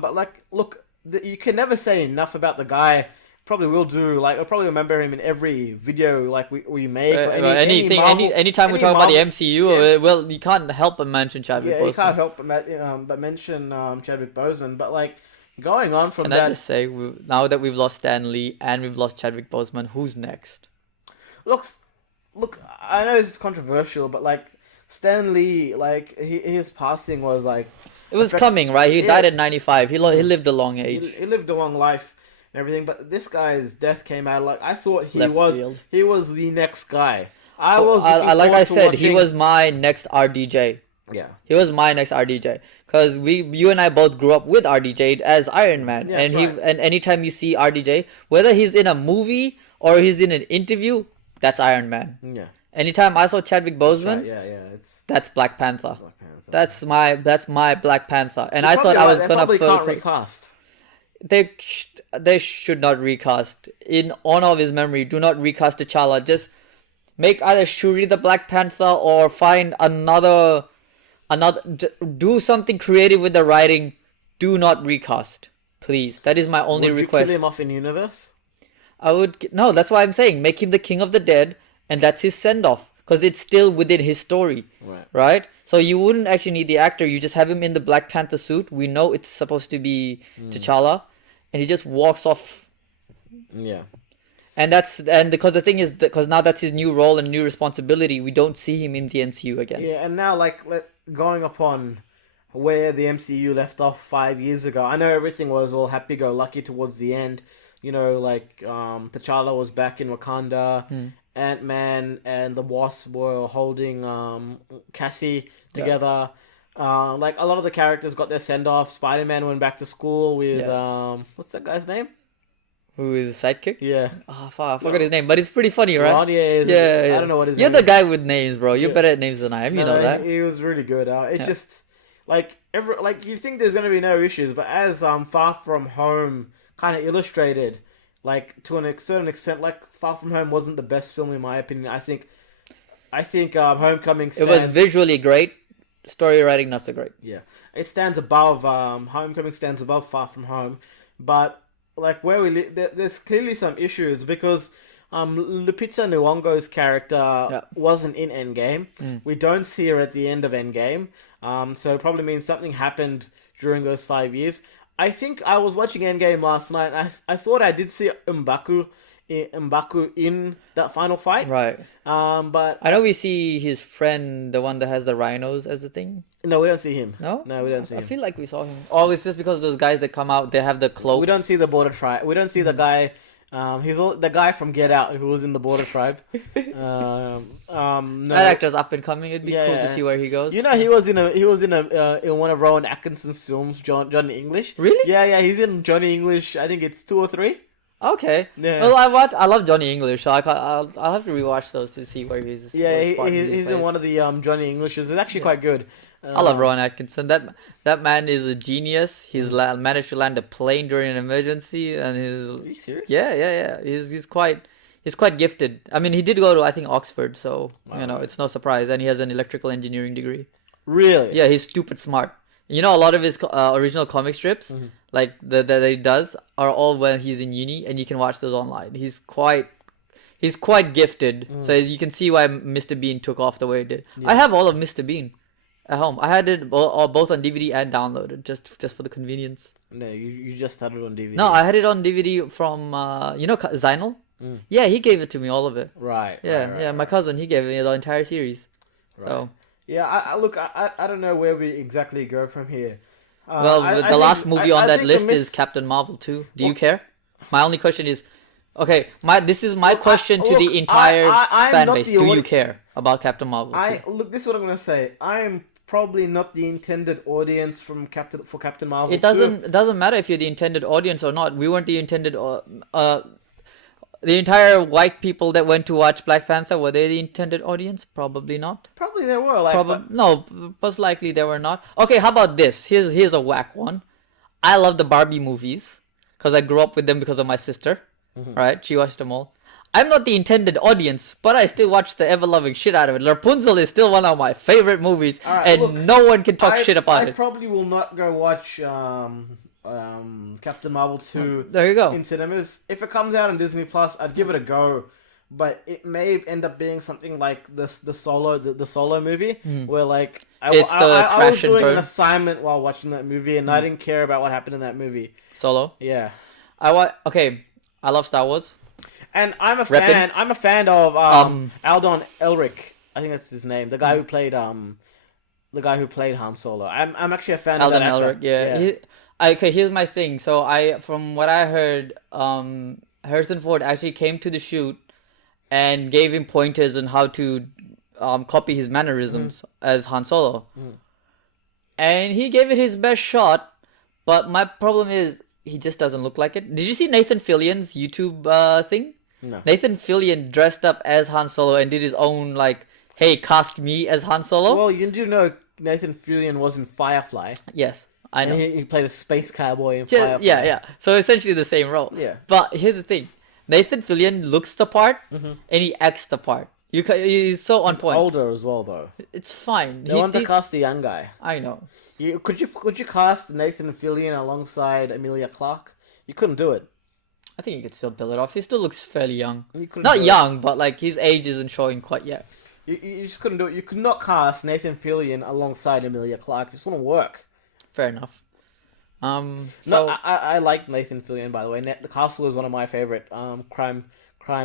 But like, look, you can never say enough about the guy. Probably will do. Like, I'll probably remember him in every video like we make. Anytime we talk about the MCU, well, you can't help but mention Chadwick Yeah, Boseman. you can't help but mention Chadwick Boseman. But like, going on from Can that, I just say, now that we've lost Stan Lee and we've lost Chadwick Boseman, who's next? look. I know this is controversial, but like Stan Lee, like his passing was like It was coming, right? He died at 95. He lived a long age. he lived a long life and everything. But this guy's death came out like I thought he Left was. field. He was the next guy. I was like I said, he watching... was my next RDJ. Yeah. He was my next RDJ because you and I both grew up with RDJ as Iron Man, Yeah, and that's right. and anytime you see RDJ, whether he's in a movie or he's in an interview, that's Iron Man. Yeah. Anytime I saw Chadwick Boseman, Yeah. It's that's Black Panther. Black Panther. That's my Black Panther, and I Probably thought I was they gonna probably can't put recast. they should not recast. In honor of his memory, do not recast T'Challa. Just make either Shuri the Black Panther or find another do something creative with the writing. Do not recast, please. That is my only Would request. you kill him off in universe? I would no. That's why I'm saying make him the king of the dead, and that's his send off because it's still within his story, right? So you wouldn't actually need the actor. You just have him in the Black Panther suit. We know it's supposed to be T'Challa, and he just walks off. Yeah. And because the thing is because now that's his new role and new responsibility. We don't see him in the MCU again. Yeah, and now going upon where the MCU left off 5 years ago. I know everything was all happy-go-lucky towards the end. T'Challa was back in Wakanda. Ant-Man and the Wasp were holding Cassie together. Like a lot of the characters got their send-off. Spider-Man went back to school with what's that guy's name? Who is a sidekick? Yeah. Oh, fuck, I forgot his name, but it's pretty funny, right? Ron, yeah. I don't know what his You're name the is. guy with names, bro. You're better at names than I am. You know that. He was really good. It's just like you think there's gonna be no issues, but as Far From Home kind of illustrated, like to a certain extent, like Far From Home wasn't the best film in my opinion. I think Homecoming stands... It was visually great. Story writing not so great. Yeah, it stands above. Homecoming stands above Far From Home, but like where we live, there's clearly some issues because Lupita Nyong'o's character Yeah. wasn't in Endgame. We don't see her at the end of Endgame. So it probably means something happened during those 5 years. I think I was watching Endgame last night. And I thought I did see M'Baku in that final fight. Right. But I know we see his friend, the one that has the rhinos as the thing. no, we don't see him. No? No, we don't see I him. feel like we saw him. Oh, it's just because those guys that come out, they have the cloak. We don't see the border tribe. We don't see the guy. The guy from Get Out who was in the border tribe. No. That actor's up and coming. It'd be cool to see where he goes. You know, he was in one of Rowan Atkinson's films, Johnny English. Really? Yeah, he's in Johnny English. I think it's 2 or 3. Okay. Yeah. Well, I love Johnny English, so I'll have to rewatch those to see where he's. Yeah, where part he's in one of the Johnny Englishes. It's actually quite good. I love Rowan Atkinson. That man is a genius. He's managed to land a plane during an emergency, and Are you serious? yeah. He's quite gifted. I mean, he did go to, I think, Oxford, so it's no surprise. And he has an electrical engineering degree. Really? Yeah, he's stupid smart. You know, a lot of his original comic strips, like that he does, are all when he's in uni, and you can watch those online. He's quite gifted, so you can see why Mr. Bean took off the way it did. I have all of Mr. Bean at home. I had it both on DVD and downloaded, just for the convenience. No, you just had it on DVD. No, I had it on DVD from Zinal. Yeah, he gave it to me, all of it. Right. Yeah, my cousin, he gave me the entire series. Right. So. Yeah, I don't know where we exactly go from here. Well, the last movie on that list is Captain Marvel 2. Do you care? My only question is, okay, this is my question to the entire fan base. Do you care about Captain Marvel 2? This is what I'm gonna say. I'm probably not the intended audience for Captain Marvel. It doesn't matter if you're the intended audience or not. We weren't the intended. The entire white people that went to watch Black Panther, were they the intended audience? Probably not. Probably they were. No, most likely they were not. Okay, how about this? Here's a whack one. I love the Barbie movies because I grew up with them because of my sister. Right? She watched them all. I'm not the intended audience, but I still watch the ever-loving shit out of it. Rapunzel is still one of my favorite movies, no one can talk shit about it. I probably will not go watch Captain Marvel 2 There you go. in cinemas. If it comes out on Disney Plus, I'd give it a go. But it may end up being something like the solo movie, where like I was doing an assignment while watching that movie, and I didn't care about what happened in that movie. Solo. Yeah. I love Star Wars. And I'm a fan. I'm a fan of Aldon Elric. I think that's his name. The guy who played Han Solo. I'm actually a fan of that actor. Elric. Yeah. Okay, here's my thing. So from what I heard, Harrison Ford actually came to the shoot and gave him pointers on how to copy his mannerisms as Han Solo. And he gave it his best shot, but my problem is he just doesn't look like it. Did you see Nathan Fillion's YouTube thing? No. Nathan Fillion dressed up as Han Solo and did his own hey, cast me as Han Solo. Well, you do know Nathan Fillion was in Firefly. Yes, I know. And he played a space cowboy in Firefly. Yeah. So essentially the same role. Yeah. But here's the thing. Nathan Fillion looks the part and he acts the part. He's so on point. He's older as well, though. It's fine. They want to cast a young guy. I know. Could you cast Nathan Fillion alongside Emilia Clarke? You couldn't do it. I think you could still build it off. He still looks fairly young. Not young, but his age isn't showing quite yet. You just couldn't do it. You could not cast Nathan Fillion alongside Emilia Clarke. It just wouldn't work. Fair enough. I like Nathan Fillion, by the way. The Castle is one of my favorite crime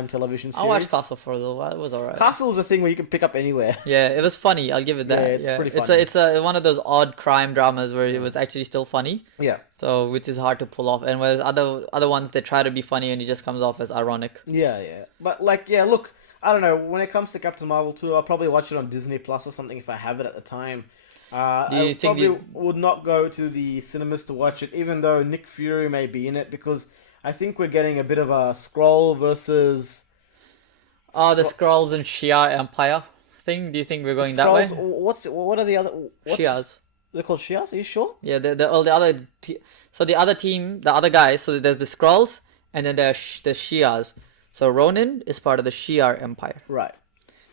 television series. I watched Castle for a little while. It was alright. Castle is a thing where you can pick up anywhere. Yeah, it was funny. I'll give it that. Yeah, it's pretty funny. It's one of those odd crime dramas where it was actually still funny. Yeah. So which is hard to pull off, and whereas other ones they try to be funny and it just comes off as ironic. Yeah. But look, I don't know. When it comes to Captain Marvel 2, I'll probably watch it on Disney Plus or something if I have it at the time. I probably would not go to the cinemas to watch it, even though Nick Fury may be in it, because I think we're getting a bit of a Skrull versus... the Skrulls and Shia Empire thing. Do you think we're going that way? What are the other... Shias. They're called Shias? Are you sure? Yeah, the other... So the other team, the other guys, so there's the Skrulls, and then there's the Shias. So Ronin is part of the Shia Empire. Right.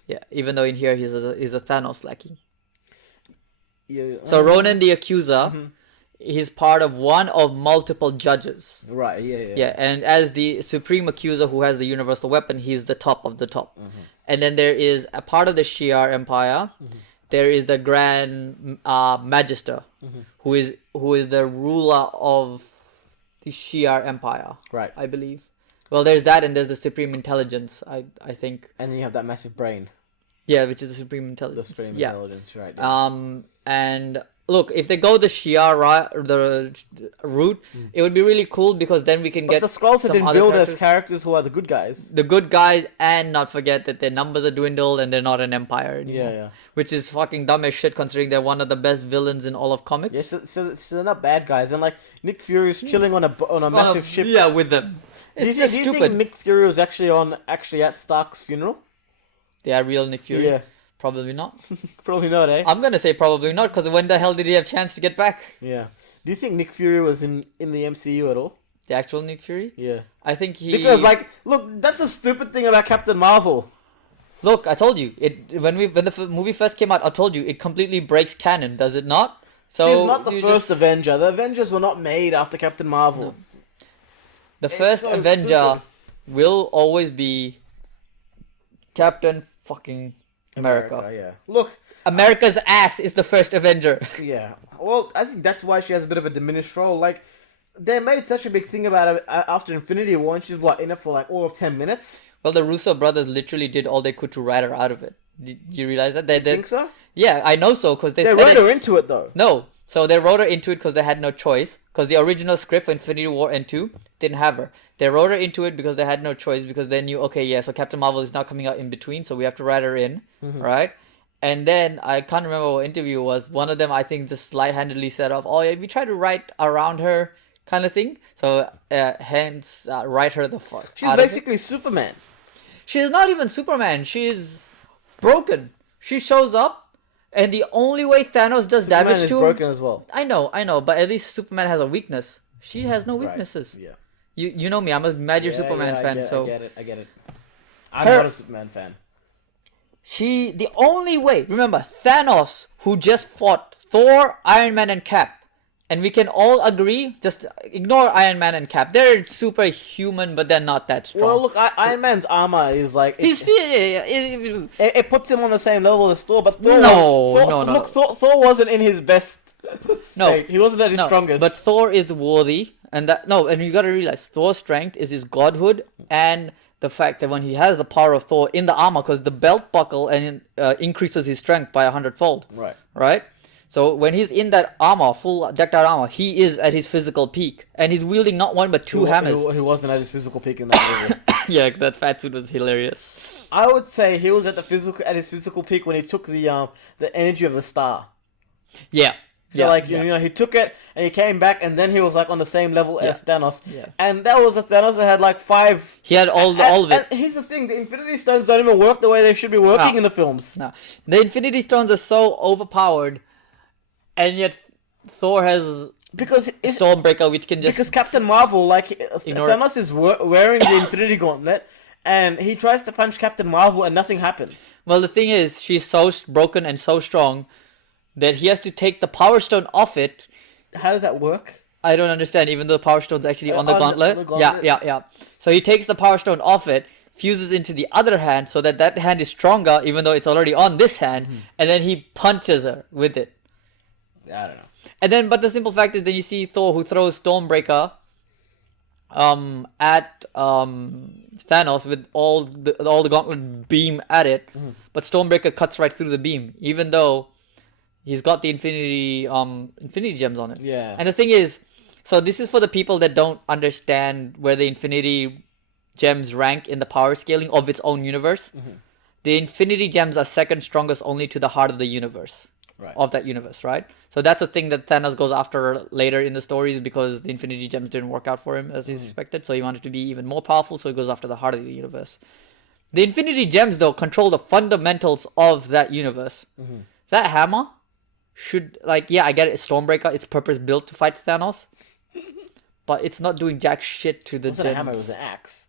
Yeah, even though in here he's a Thanos lackey. Yeah. So Ronan the Accuser he's part of one of multiple judges. Right. Yeah. Yeah, and as the supreme accuser who has the universal weapon, he's the top of the top. And then there is a part of the Shi'ar Empire. There is the Grand Magister, who is the ruler of the Shi'ar Empire. Right. I believe. Well, there's that, and there's the Supreme Intelligence. I think. And then you have that massive brain. Yeah, which is the Supreme Intelligence. The Supreme yeah. Intelligence, right? Yeah. And look, if they go the Shi'ar route, it would be really cool because then we can But get the Skrulls have some been other billed as characters who are the good guys. the good guys, and not forget that their numbers are dwindled and they're not an empire anymore. Yeah. Which is fucking dumb as shit considering they're one of the best villains in all of comics. Yeah, so they're not bad guys. And like Nick Fury's chilling on a massive ship. Yeah, with them. It's just do you stupid. think Nick Fury was actually at Stark's funeral? They are real Nick Fury? Yeah. Probably not. Probably not, eh? I'm gonna say probably not, because when the hell did he have chance to get back? Yeah. Do you think Nick Fury was in the MCU at all? The actual Nick Fury? Yeah. I think he... Because, like, look, that's the stupid thing about Captain Marvel. Look, I told you, when the movie first came out, I told you, it completely breaks canon, does it not? So She's not the first Avenger. The Avengers were not made after Captain Marvel. No. The first so Avenger stupid. will always be Captain fucking America. Yeah. Look, America's ass is the first Avenger. yeah. Well, I think that's why she has a bit of a diminished role. Like, they made such a big thing about it after Infinity War, and she's, in it for, like, all of 10 minutes? Well, the Russo brothers literally did all they could to rat her out of it. Did you realize that? You think so? Yeah, I know so, because they They said wrote it. her into it, though. No. So they wrote her into it because they had no choice. Because the original script for Infinity War and 2 didn't have her. They wrote her into it because they had no choice. Because they knew, okay, yeah, so Captain Marvel is now coming out in between. So we have to write her in. Right? And then, I can't remember what interview it was. One of them, I think, just light-handedly said off, oh, yeah, we try to write around her kind of thing. So, hence, write her the fuck She's out of it. basically Superman. She's not even Superman. She's broken. She shows up, and the only way Thanos does Superman damage is to him... broken as well. I know, but at least Superman has a weakness. She has no weaknesses. Right. Yeah. You know me, I'm a major Superman fan, so... I get it. I'm Her- not a Superman fan. The only way... Remember, Thanos, who just fought Thor, Iron Man, and Cap. And we can all agree, just ignore Iron Man and Cap. They're superhuman, but they're not that strong. Well, look, Iron Man's armor is like... It puts him on the same level as Thor, but Thor... No. Look, Thor wasn't in his best state. No. He wasn't at his strongest. But Thor is worthy, and you gotta realize, Thor's strength is his godhood, and the fact that when he has the power of Thor in the armor, because the belt buckle and increases his strength by 100-fold. Right? So when he's in that armor, full decked out armor, he is at his physical peak, and he's wielding not one but two hammers. He wasn't at his physical peak in that movie. Yeah, that fat suit was hilarious. I would say he was at his physical peak when he took the energy of the star. Yeah. So he took it and he came back, and then he was like on the same level as Thanos. Yeah. And that was a Thanos that had like 5. He had all of it. And here's the thing: the Infinity Stones don't even work the way they should be working in the films. No, the Infinity Stones are so overpowered, and yet Thor has Because Stormbreaker, which can just because Captain Marvel, Ignore Thanos is wearing the Infinity Gauntlet, and he tries to punch Captain Marvel, and nothing happens. Well, the thing is, she's so broken and so strong that he has to take the Power Stone off it. How does that work? I don't understand, even though the Power Stone's actually on the on gauntlet. the gauntlet. Yeah. So he takes the Power Stone off it, fuses into the other hand so that hand is stronger, even though it's already on this hand, and then he punches her with it. I don't know. And then, but the simple fact is, then you see Thor who throws Stormbreaker at Thanos with all the gauntlet beam at it, but Stormbreaker cuts right through the beam, even though he's got the Infinity Gems on it. Yeah. And the thing is, so this is for the people that don't understand where the Infinity Gems rank in the power scaling of its own universe. The Infinity Gems are second strongest only to the heart of the universe. Right. Of that universe, right? So that's a thing that Thanos goes after later in the stories, because the Infinity Gems didn't work out for him as he expected, so he wanted to be even more powerful, so he goes after the heart of the universe. The Infinity Gems, though, control the fundamentals of that universe. That hammer should, I get it, it's Stormbreaker, it's purpose-built to fight Thanos, but it's not doing jack shit to the It wasn't a hammer, it was an axe.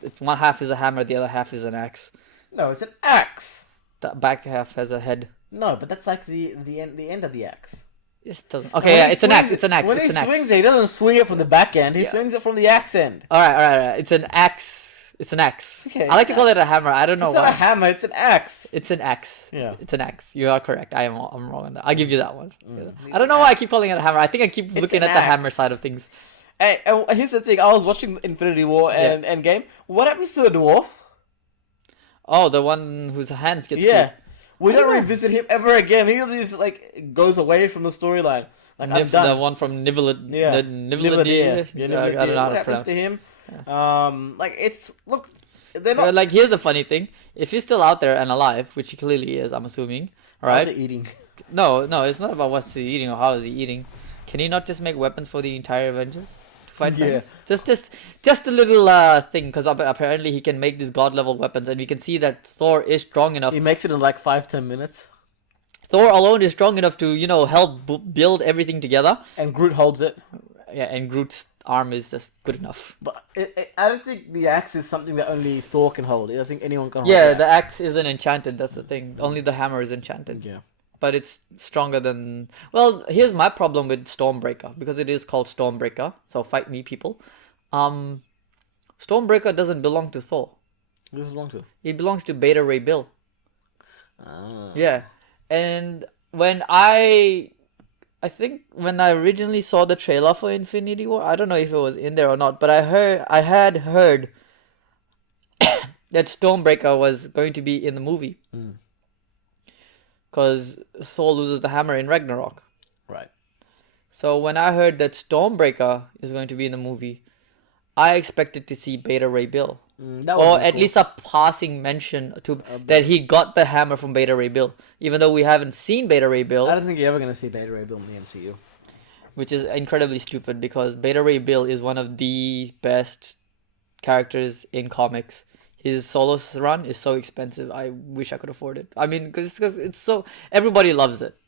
It's one half is a hammer, the other half is an axe. No, it's an axe. The back half has a head. No, but that's like the end of the axe. It doesn't. And Okay, when yeah, he it's an axe. swings It's an axe. When It's he an axe. swings it, he doesn't swing it from the back end. He Yeah. swings it from the axe end. All right, all right, all right. It's an axe. It's an axe. Okay, I like to call it a hammer. I don't know It's not why. a hammer. It's an axe. It's an axe. Yeah. It's an axe. You are correct. I'm wrong on that. I'll give you that one. It's I don't know why I keep calling it a hammer. I think I keep looking an at the hammer axe. side of things. Hey, and here's the thing. I was watching Infinity War and Endgame. What happens to the dwarf? Oh, the one whose hands get Yeah. split. We I don't don't know. revisit him ever again. He just like goes away from the storyline. Like I'm The done. one from Nivelid. Yeah. The Nivelid. Yeah, I don't know how what to happens pronounce. to him? Like it's look, they're But not. like, here's the funny thing: if he's still out there and alive, which he clearly is, I'm assuming, all How's right? it eating? No, it's not about what's he eating or how is he eating. Can he not just make weapons for the entire Avengers to fight Yeah. Thanos? Just a little thing, because apparently he can make these god level weapons, and we can see that Thor is strong enough. He makes it in like 5-10 minutes, Thor alone is strong enough to help build everything together. and Groot holds it. Yeah, and Groot's arm is just good enough. But I don't think the axe is something that only Thor can hold. I don't think anyone can hold. Yeah, the the axe isn't enchanted. That's the thing. Only the hammer is enchanted. Yeah. But it's stronger than. Well, here's my problem with Stormbreaker, because it is called Stormbreaker. So fight me, people. Stormbreaker doesn't belong to Thor. Who does it belong to? It belongs to Beta Ray Bill. Ah. Yeah, and when I think when I originally saw the trailer for Infinity War, I don't know if it was in there or not, but I had heard that Stormbreaker was going to be in the movie. Because Thor loses the hammer in Ragnarok. Right. So when I heard that Stormbreaker is going to be in the movie, I expected to see Beta Ray Bill. That would Or be at cool. least a passing mention to that he got the hammer from Beta Ray Bill. Even though we haven't seen Beta Ray I Bill, don't think you're ever gonna see Beta Ray Bill in the MCU. which is incredibly stupid because Beta Ray Bill is one of the best characters in comics. His solo run is so expensive. I wish I could afford it. I mean, because it's so everybody loves it,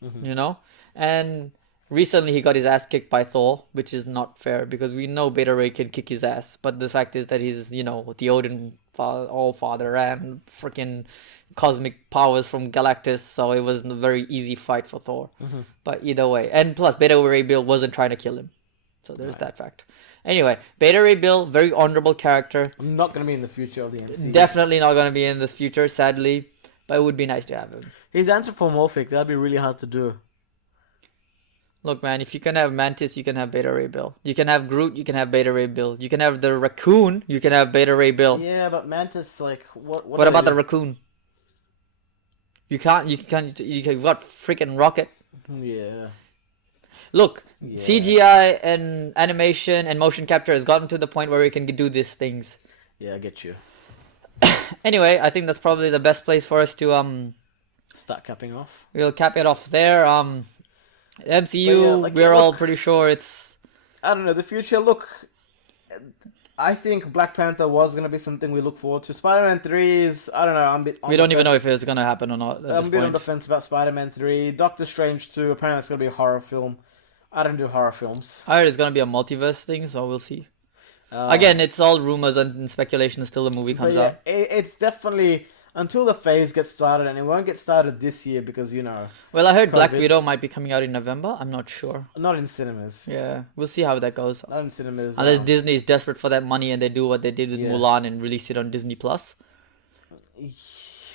And recently he got his ass kicked by Thor, which is not fair because we know Beta Ray can kick his ass. But the fact is that he's the Odin all father and freaking cosmic powers from Galactus, so it was a very easy fight for Thor. But either way, and plus Beta Ray Bill wasn't trying to kill him, so there's that fact. Anyway, Beta Ray Bill, very honorable character. Not gonna be in the future of the MCU. Definitely not gonna be in this future, sadly. But it would be nice to have him. He's anthropomorphic. That'd be really hard to do. Look, man, if you can have Mantis, you can have Beta Ray Bill. You can have Groot, you can have Beta Ray Bill. You can have the raccoon, you can have Beta Ray Bill. Yeah, but Mantis, like, what What do about they the raccoon? You can't. You got freaking Rocket. do? Yeah. Look, Yeah. CGI and animation and motion capture has gotten to the point where we can do these things. Yeah, I get you. Anyway, I think that's probably the best place for us to Start capping off. we'll cap it off there. MCU, But yeah, like, we're all look- pretty sure it's. I don't know, the future, look, I think Black Panther was going to be something we look forward to. Spider-Man 3 is, I don't know, I'm a bit on We the don't even fence. know if it's gonna happen or not at I'm a this bit on point. the fence about Spider-Man 3. Doctor Strange 2, apparently it's going to be a horror film. I don't do horror films. I heard it's gonna be a multiverse thing, so we'll see. Um, Again, it's all rumors and speculation until the movie but comes yeah, out. it's definitely, until the phase gets started, and it won't get started this year because, Well, I heard Black COVID. Widow might be coming out in November. I'm not sure. not in cinemas. Yeah, we'll see how that goes. Not in cinemas. Unless Disney is desperate for that money and they do what they did with Yeah. Mulan and release it on Disney Plus.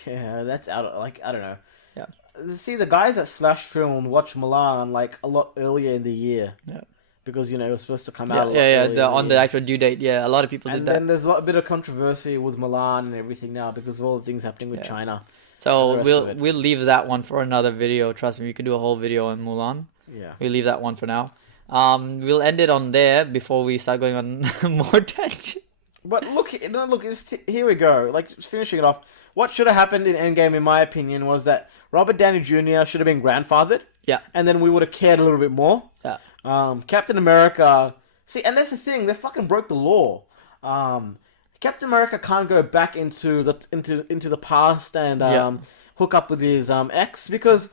Yeah, that's out. Like, I don't know. Yeah. See, the guys at Slash Film watch Milan like a lot earlier in the year. Yeah. Because it was supposed to come Yeah, out. A lot yeah, earlier in on the year. actual due date. Yeah, a lot of people did And that. then there's a bit of controversy with Milan and everything now because of all the things happening with Yeah. China. So the rest we'll of it. we'll leave that one for another video. Trust me, we could do a whole video on Mulan. Yeah. We'll leave that one for now. We'll end it on there before we start going on more tangent. But look, no, look, here we go. Like, just finishing it off. What should have happened in Endgame, in my opinion, was that Robert Downey Jr. should have been grandfathered. Yeah. And then we would have cared a little bit more. Yeah. Captain America. See, and that's the thing. They fucking broke the law. Captain America can't go back into the past and Yeah. hook up with his ex because,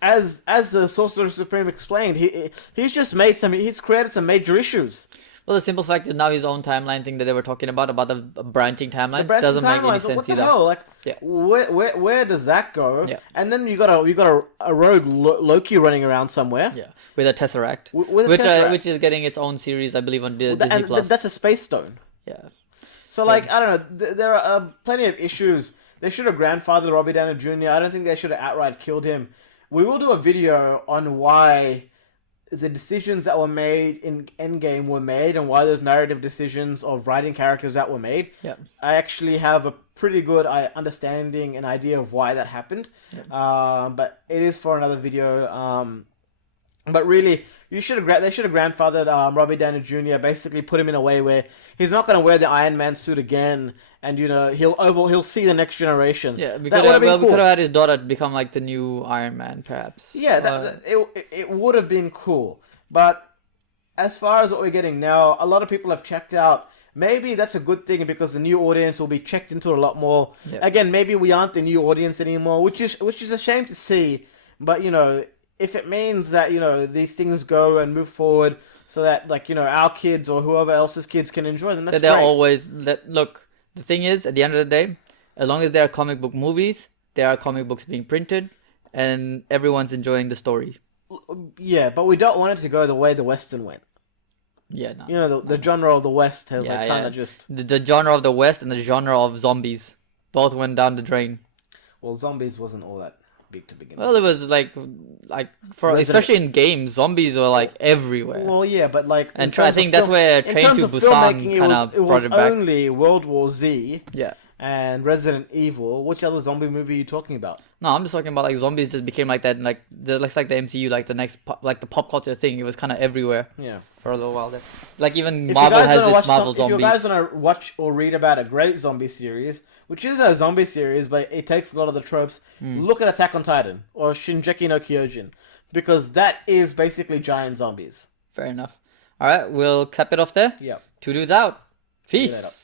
as the Sorcerer Supreme explained, he's created some major issues. Well, the simple fact is now his own timeline thing that they were talking about the branching The timelines, branching doesn't make any timelines. sense What the either. hell? Like, Yeah. where does that go? Yeah. And then you got a rogue Loki running around somewhere. Yeah, with a Tesseract, With a which Tesseract. which is getting its own series, I believe, on Disney And Plus. that's a space stone. Yeah. So, like, I don't know. There are plenty of issues. They should have grandfathered Robbie Downey Jr. I don't think they should have outright killed him. We will do a video on why the decisions that were made in Endgame were made and why those narrative decisions of writing characters that were made. Yeah. I actually have a pretty good understanding and idea of why that happened. But it is for another video. But really, they should have grandfathered Robbie Downey Jr. Basically, put him in a way where he's not going to wear the Iron Man suit again, and he'll see the next generation. Yeah, that would have been we cool. could have had his daughter become like the new Iron Man, perhaps. Yeah, it would have been cool. But as far as what we're getting now, a lot of people have checked out. Maybe that's a good thing because the new audience will be checked into a lot more. Yeah. Again, maybe we aren't the new audience anymore, which is a shame to see. But if it means that these things go and move forward, so that our kids or whoever else's kids can enjoy them, that's they're great. always look. The thing is, at the end of the day, as long as there are comic book movies, there are comic books being printed, and everyone's enjoying the story. Yeah, but we don't want it to go the way the Western went. Yeah, no. The genre of the West has Yeah, kind yeah. of just. The genre of the West and the genre of zombies both went down the drain. Well, zombies wasn't all that big to begin with. Well, it was like for especially in games, zombies were like everywhere. Well, yeah, but like, And I think that's where Train to Busan kind of brought it back. Only World War Z Yeah. and Resident Evil. Which other zombie movie are you talking about? No, I'm just talking about like zombies just became like that, like the MCU, like the next like the pop culture thing. It was kind of everywhere Yeah. for a little while there. Like even If Marvel you guys has wanna its watch Marvel If you zombies. guys want to watch or read about a great zombie series, which is a zombie series, but it takes a lot of the tropes, look at Attack on Titan or Shingeki no Kyojin, because that is basically giant zombies. Fair enough. All right, we'll cap it off there. Yeah. Two dudes out. you Peace. later.